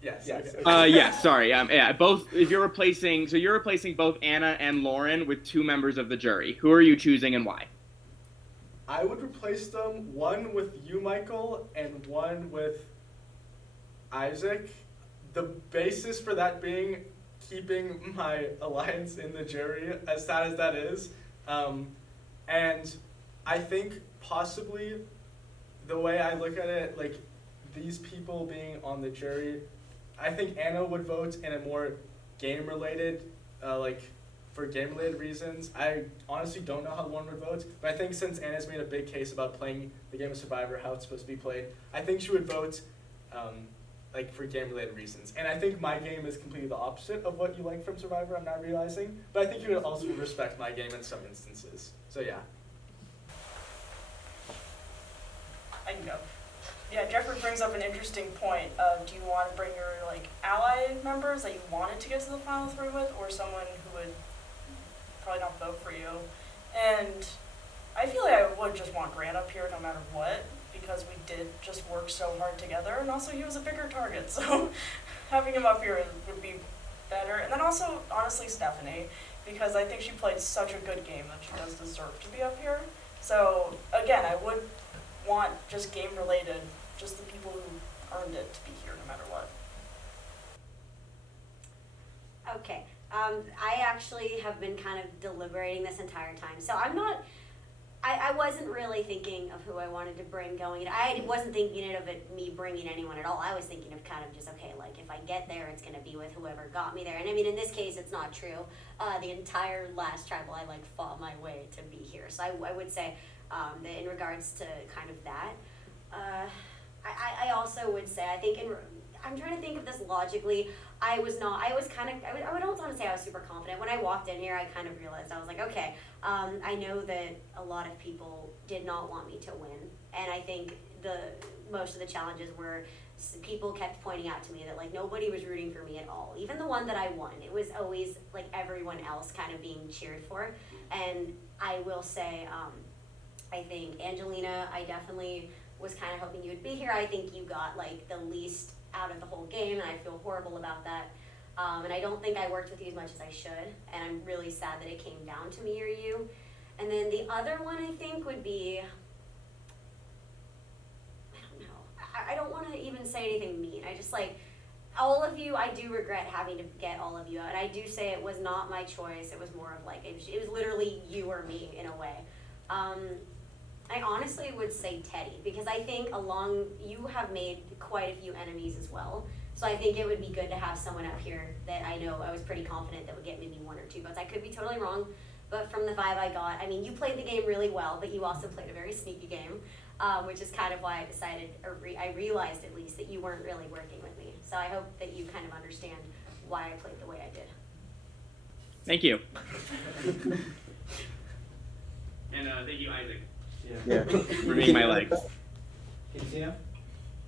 Yes. Okay. Yes, sorry. Yeah, both. If you're replacing, so you're replacing both Anna and Lauren with two members of the jury. Who are you choosing and why? I would replace them, one with you, Michael, and one with Isaac. The basis for that being keeping my alliance in the jury, as sad as that is. And I think possibly the way I look at it, like these people being on the jury, I think Anna would vote in a more game-related, for game-related reasons. I honestly don't know how Lauren would vote, but I think since Anna's made a big case about playing the game of Survivor, how it's supposed to be played, I think she would vote for game-related reasons. And I think my game is completely the opposite of what you like from Survivor, I'm not realizing, but I think you would also respect my game in some instances. So yeah. I can go. Yeah, Jeffrey brings up an interesting point of, do you want to bring your ally members that you wanted to get to the final three with, or someone who would probably not vote for you? And I feel like I would just want Grant up here no matter what, because we did just work so hard together, and also he was a bigger target, so having him up here would be better. And then also, honestly, Stephanie, because I think she played such a good game that she does deserve to be up here. So again, I would want just game-related, just the people who earned it to be here no matter what. Okay. I actually have been kind of deliberating this entire time. So I wasn't really thinking of who I wanted to bring going in. I wasn't thinking of me bringing anyone at all. I was thinking of kind of just, okay, if I get there, it's going to be with whoever got me there. And I mean, in this case, it's not true. The entire last tribal, I fought my way to be here. So I would say that in regards to kind of that, I also would say, I think I'm trying to think of this logically. I don't want to say I was super confident. When I walked in here, I kind of realized, I was like, okay, I know that a lot of people did not want me to win. And I think most of the challenges were people kept pointing out to me that nobody was rooting for me at all. Even the one that I won, it was always everyone else kind of being cheered for. And I will say, I think Angelina, I definitely was kind of hoping you would be here. I think you got the least out of the whole game, and I feel horrible about that. And I don't think I worked with you as much as I should, and I'm really sad that it came down to me or you. And then the other one I think would be, I don't know. I don't want to even say anything mean. I just all of you, I do regret having to get all of you out. And I do say it was not my choice. It was more of it was literally you or me in a way. I honestly would say Teddy, because I think you have made quite a few enemies as well. So I think it would be good to have someone up here that I know I was pretty confident that would get maybe 1 or 2 votes. I could be totally wrong, but from the vibe I got, I mean, you played the game really well, but you also played a very sneaky game, which is kind of why I decided, I realized at least, that you weren't really working with me. So I hope that you kind of understand why I played the way I did. Thank you. And thank you, Isaac. Yeah. For being my legs. Can you see him?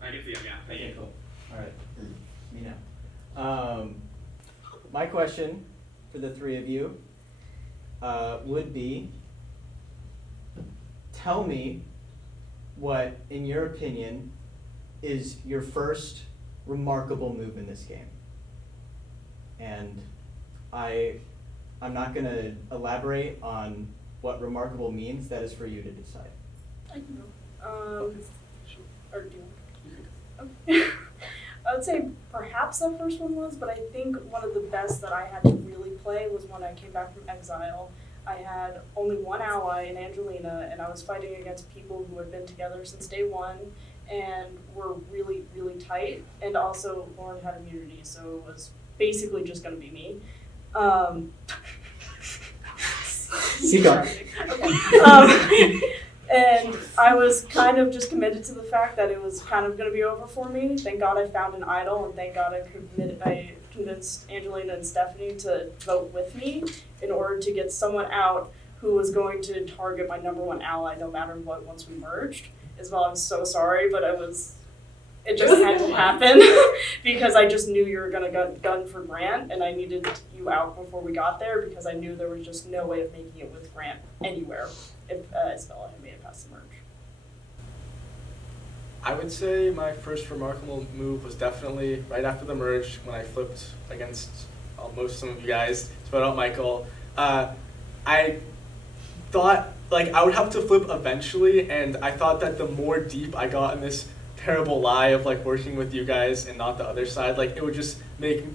I can see him, yeah. Thank you. Cool. All right. Me now. My question for the three of you would be, tell me what, in your opinion, is your first remarkable move in this game. And I'm not going to elaborate on what remarkable means. That is for you to decide. I can go. Or do you? Okay. I would say perhaps the first one was, but I think one of the best that I had to really play was when I came back from exile. I had only one ally in Angelina, and I was fighting against people who had been together since day one and were really, really tight. And also, Lauren had immunity, so it was basically just going to be me. Keep going. Okay. And I was kind of just committed to the fact that it was kind of going to be over for me. Thank God I found an idol, and thank God I convinced Angelina and Stephanie to vote with me in order to get someone out who was going to target my number one ally no matter what once we merged. Isabel, I'm so sorry, but it just had to happen because I just knew you were gonna gun for Grant, and I needed you out before we got there because I knew there was just no way of making it with Grant anywhere if Isabella had made it past the merge. I would say my first remarkable move was definitely right after the merge when I flipped against almost some of you guys to vote out Michael. I thought like I would have to flip eventually, and I thought that the more deep I got in this terrible lie of like working with you guys and not the other side, like it would just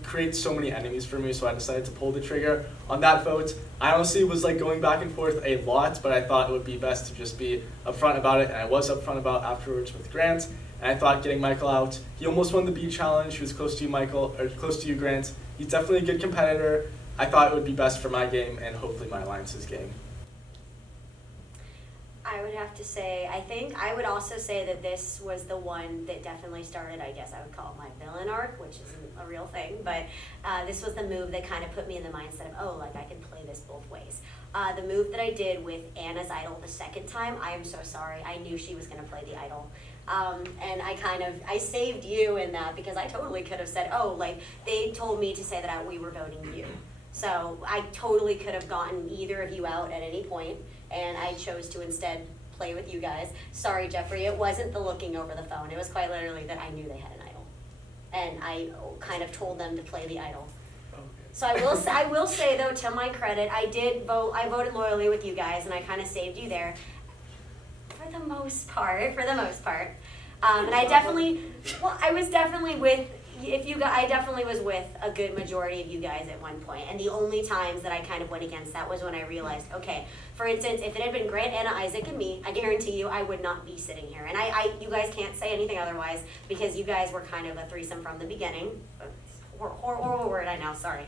create so many enemies for me, so I decided to pull the trigger on that vote. I honestly was like going back and forth a lot, but I thought it would be best to just be upfront about it, and I was upfront about afterwards with Grant, and I thought getting Michael out, he almost won the B challenge, he was close to you Michael, or close to you Grant, he's definitely a good competitor. I thought it would be best for my game and hopefully my alliance's game. I would have to say, I think I would also say that this was the one that definitely started, I guess I would call it my villain arc, which isn't a real thing, but this was the move that kind of put me in the mindset of, oh, like I can play this both ways. The move that I did with Anna's idol the second time, I am so sorry. I knew she was going to play the idol. And I saved you in that because I totally could have said, oh, like they told me to say that we were voting you. So I totally could have gotten either of you out at any point, and I chose to instead play with you guys. Sorry, Jeffrey, it wasn't the looking over the phone. It was quite literally that I knew they had an idol, and I kind of told them to play the idol. Okay. So I will say though, to my credit, I voted loyally with you guys, and I kind of saved you there for the most part. And I was definitely with. I definitely was with a good majority of you guys at one point, and the only times that I kind of went against that was when I realized, okay, for instance, if it had been Grant, Anna, Isaac, and me, I guarantee you I would not be sitting here. And you guys can't say anything otherwise because you guys were kind of a threesome from the beginning. Horrible word, I know, sorry.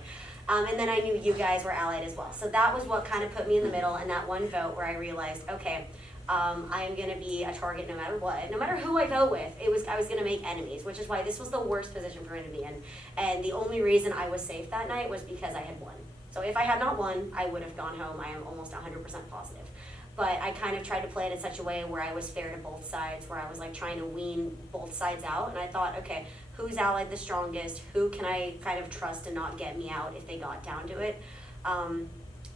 And then I knew you guys were allied as well. So that was what kind of put me in the middle, and that one vote where I realized, okay, I am going to be a target no matter what. No matter who I vote with, I was going to make enemies, which is why this was the worst position for me to be in. And the only reason I was safe that night was because I had won. So if I had not won, I would have gone home. I am almost 100% positive. But I kind of tried to play it in such a way where I was fair to both sides, where I was like trying to wean both sides out. And I thought, okay, who's allied the strongest? Who can I kind of trust to not get me out if they got down to it?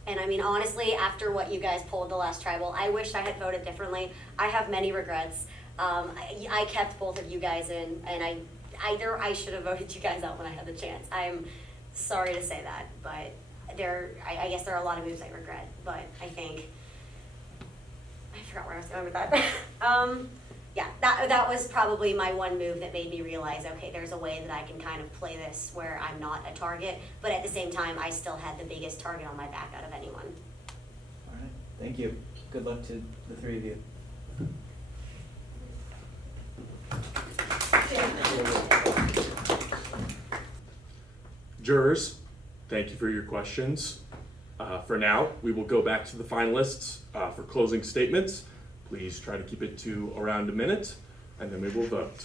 And I mean, honestly, after what you guys pulled the last tribal, I wish I had voted differently. I have many regrets. I kept both of you guys in, and I should have voted you guys out when I had the chance. I'm sorry to say that, but I guess there are a lot of moves I regret, but I think, I forgot where I was going with that. Yeah, that was probably my one move that made me realize, okay, there's a way that I can kind of play this where I'm not a target, but at the same time, I still had the biggest target on my back out of anyone. All right, thank you. Good luck to the three of you. Jurors, thank you for your questions. For now, we will go back to the finalists for closing statements. Please try to keep it to around a minute, and then we will vote.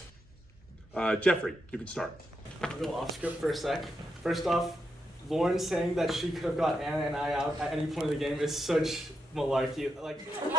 Jeffrey, you can start. I'll go off script for a sec. First off, Lauren saying that she could have got Anna and I out at any point of the game is such malarkey. Like, We're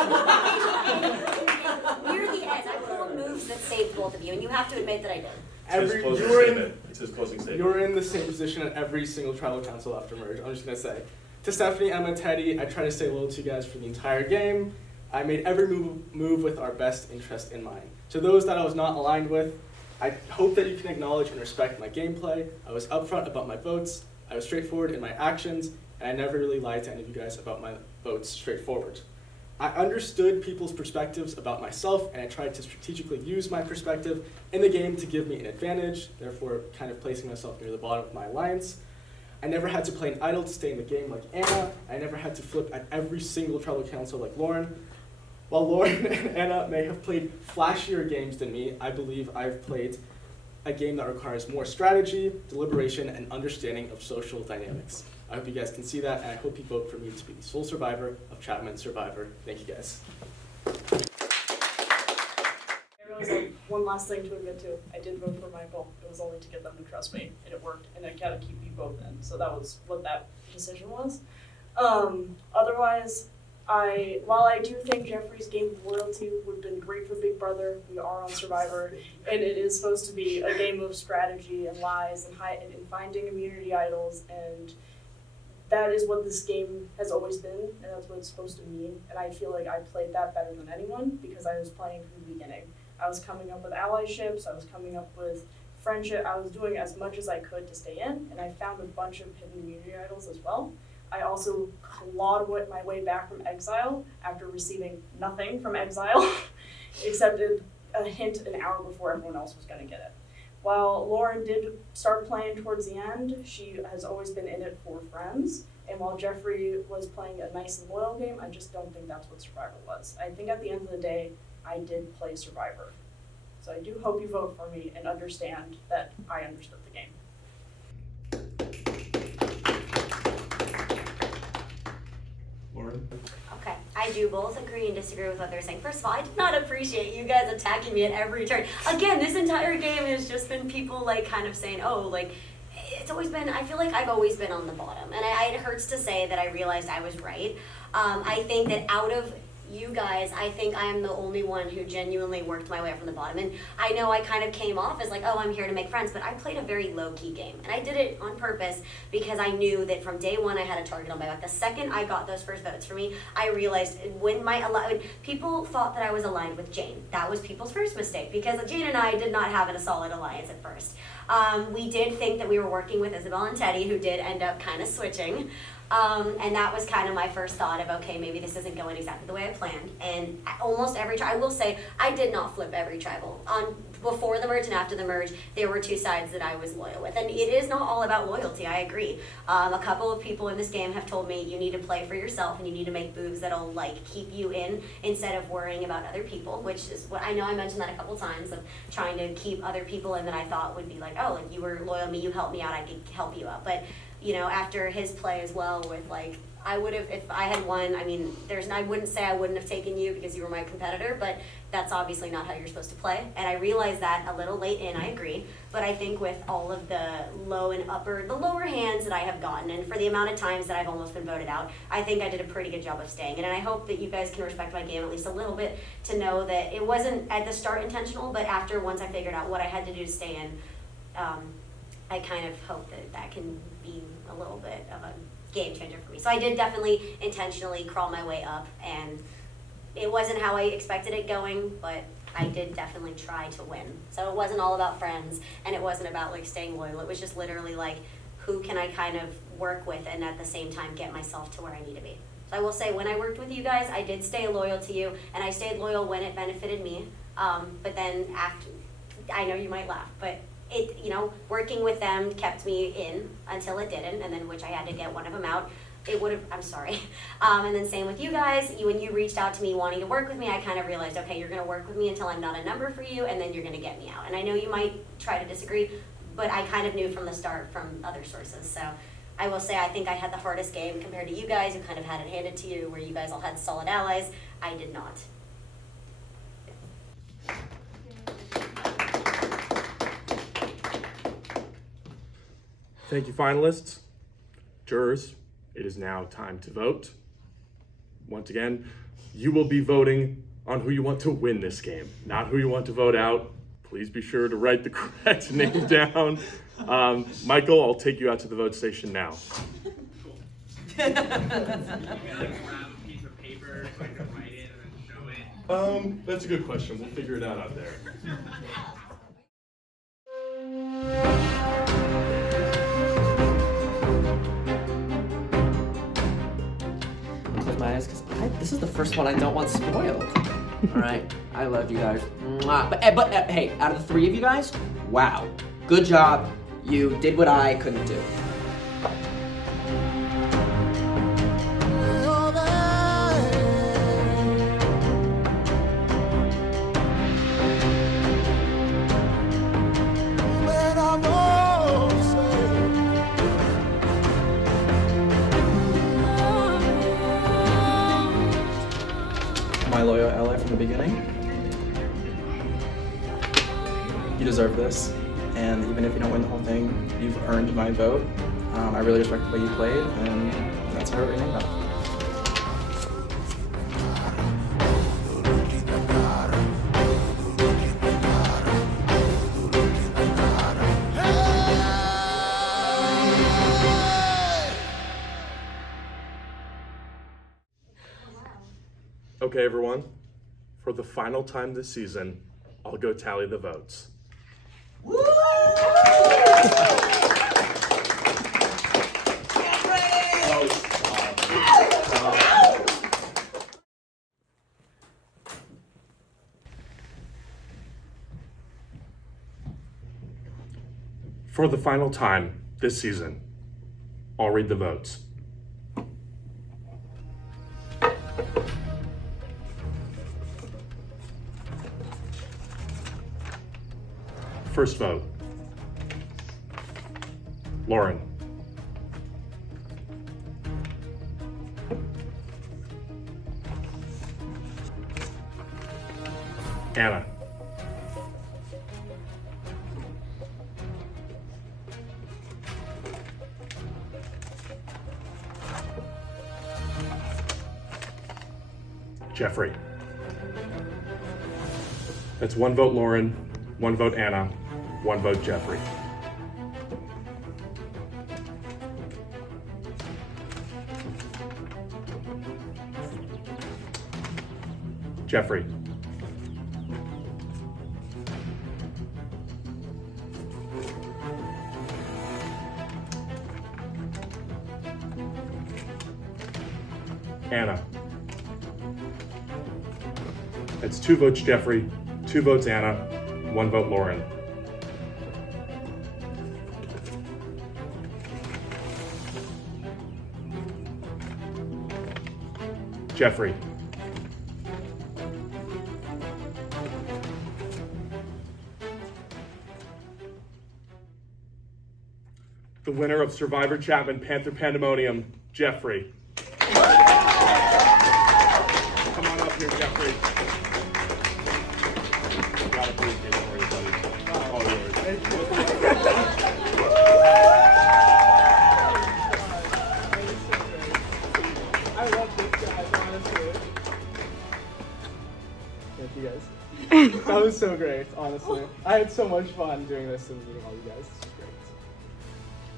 the edge. I pulled moves that saved both of you, and you have to admit that I did. It's his closing statement. You were in the same position at every single tribal council after merge. I'm just gonna say, to Stephanie, Emma, Teddy, I try to stay loyal to you guys for the entire game. I made every move with our best interest in mind. To those that I was not aligned with, I hope that you can acknowledge and respect my gameplay. I was upfront about my votes, I was straightforward in my actions, and I never really lied to any of you guys about my votes straightforward. I understood people's perspectives about myself, and I tried to strategically use my perspective in the game to give me an advantage, therefore kind of placing myself near the bottom of my alliance. I never had to play an idol to stay in the game like Anna. I never had to flip at every single tribal council like Lauren. While Lauren and Anna may have played flashier games than me, I believe I've played a game that requires more strategy, deliberation, and understanding of social dynamics. I hope you guys can see that, and I hope you vote for me to be the sole survivor of Chapman Survivor. Thank you guys. I realized one last thing to admit to. I did vote for Michael. It was only to get them to trust me, and it worked, and I gotta keep you both in. So that was what that decision was. Otherwise, While I do think Jeffrey's game of loyalty would have been great for Big Brother, we are on Survivor, and it is supposed to be a game of strategy and lies and finding immunity idols, and that is what this game has always been, and that's what it's supposed to mean. And I feel like I played that better than anyone because I was playing from the beginning. I was coming up with allyships, I was coming up with friendship, I was doing as much as I could to stay in, and I found a bunch of hidden immunity idols as well. I also clawed my way back from exile after receiving nothing from exile, except a hint an hour before everyone else was going to get it. While Lauren did start playing towards the end, she has always been in it for friends. And while Jeffrey was playing a nice and loyal game, I just don't think that's what Survivor was. I think at the end of the day, I did play Survivor. So I do hope you vote for me and understand that I understood the game. Lauren? Okay, I do both agree and disagree with what they're saying. First of all, I did not appreciate you guys attacking me at every turn. Again, this entire game has just been people like kind of saying, oh, like, it's always been, I feel like I've always been on the bottom. And it hurts to say that I realized I was right. I think that out of you guys, I think I am the only one who genuinely worked my way up from the bottom. And I know I kind of came off as like, oh, I'm here to make friends, but I played a very low-key game. And I did it on purpose because I knew that from day one I had a target on my back. The second I got those first votes for me, I realized when people thought that I was aligned with Jane. That was people's first mistake because Jane and I did not have a solid alliance at first. We did think that we were working with Isabel and Teddy, who did end up kind of switching. And that was kind of my first thought of, okay, maybe this isn't going exactly the way I planned. And almost every I will say, I did not flip every tribal. Before the merge and after the merge, there were two sides that I was loyal with. And it is not all about loyalty, I agree. A couple of people in this game have told me you need to play for yourself and you need to make moves that'll like keep you in instead of worrying about other people, which is what I know I mentioned that a couple times of trying to keep other people in that I thought would be like, oh, like you were loyal to me, you helped me out, I could help you out. But you know, after his play as well with like, I would have, if I had won, I mean, I wouldn't say I wouldn't have taken you because you were my competitor, but that's obviously not how you're supposed to play. And I realized that a little late in, I agree. But I think with all of the the lower hands that I have gotten, and for the amount of times that I've almost been voted out, I think I did a pretty good job of staying. And I hope that you guys can respect my game at least a little bit to know that it wasn't at the start intentional, but after once I figured out what I had to do to stay in, I kind of hope that can be a little bit of a game changer for me. So I did definitely intentionally crawl my way up, and it wasn't how I expected it going, but I did definitely try to win. So it wasn't all about friends, and it wasn't about like staying loyal. It was just literally like, who can I kind of work with and at the same time get myself to where I need to be. So I will say, when I worked with you guys, I did stay loyal to you, and I stayed loyal when it benefited me. But then after, I know you might laugh, but it, you know, working with them kept me in until it didn't, and then which I had to get one of them out. It would have, I'm sorry. And then same with you guys, when you reached out to me wanting to work with me, I kind of realized, okay, you're gonna work with me until I'm not a number for you, and then you're gonna get me out. And I know you might try to disagree, but I kind of knew from the start from other sources. So I will say I think I had the hardest game compared to you guys, who kind of had it handed to you, where you guys all had solid allies. I did not. Thank you, finalists. Jurors, it is now time to vote. Once again, you will be voting on who you want to win this game, not who you want to vote out. Please be sure to write the correct name down. Michael, I'll take you out to the vote station now. Grab a piece of paper so I can write it and then show it. That's a good question. We'll figure it out there. Close my eyes, because this is the first one I don't want spoiled. All right, I love you guys. Mwah. But hey, out of the three of you guys, wow, good job. You did what I couldn't do. My loyal ally from the beginning. You deserve this, and even if you don't win the whole thing, you've earned my vote. I really respect the way you played, and that's how I rename that. Okay, everyone, for the final time this season, I'll go tally the votes. For the final time this season, I'll read the votes. First vote, Lauren. Anna. Jeffrey. That's 1 vote Lauren, 1 vote Anna, 1 vote Jeffrey. Jeffrey. Anna. That's 2 votes Jeffrey, 2 votes Anna, 1 vote Lauren. Jeffrey. The winner of Survivor Chapman, Panther Pandemonium, Jeffrey. Come on up here, Jeffrey. Got a briefcase for you, buddy. All yours. I love this guy, honestly. Thank you guys. That was so great, honestly. I had so much fun doing this and meeting all you guys. This is great.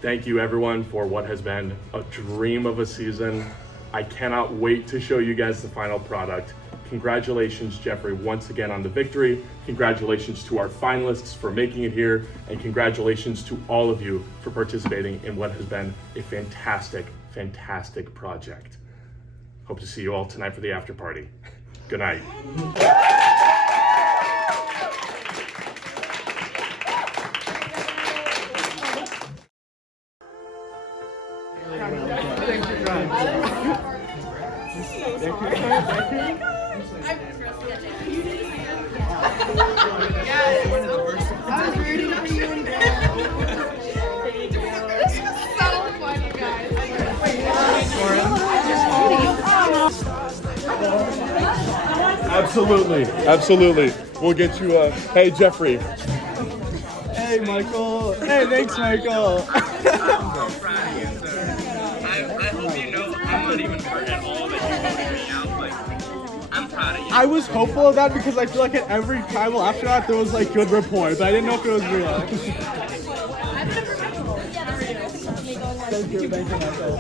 Thank you, everyone, for what has been a dream of a season. I cannot wait to show you guys the final product. Congratulations, Jeffrey, once again on the victory. Congratulations to our finalists for making it here, and congratulations to all of you for participating in what has been a fantastic, fantastic project. Hope to see you all tonight for the after party. Good night. Absolutely, absolutely. We'll get you hey, Jeffrey. Hey, Michael. Hey, thanks, Michael. I hope you know I'm not even hurt at all that you voted me out. Like, I'm proud of you. I was hopeful of that because I feel like at every tribal after that there was like good rapport, but I didn't know if it was real. Thank you, Michael.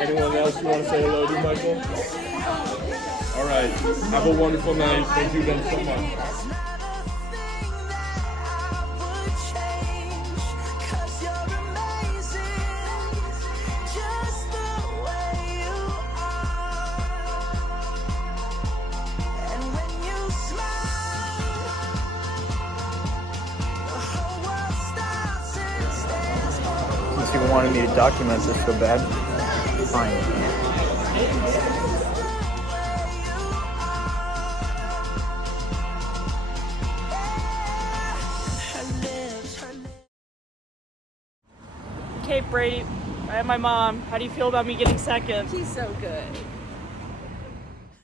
Anyone else you want to say hello to, Michael? All right. Have a wonderful night. Thank you again so much. Since you wanted me to document this so bad, fine. Okay, Brady, I have my mom. How do you feel about me getting second? He's so good.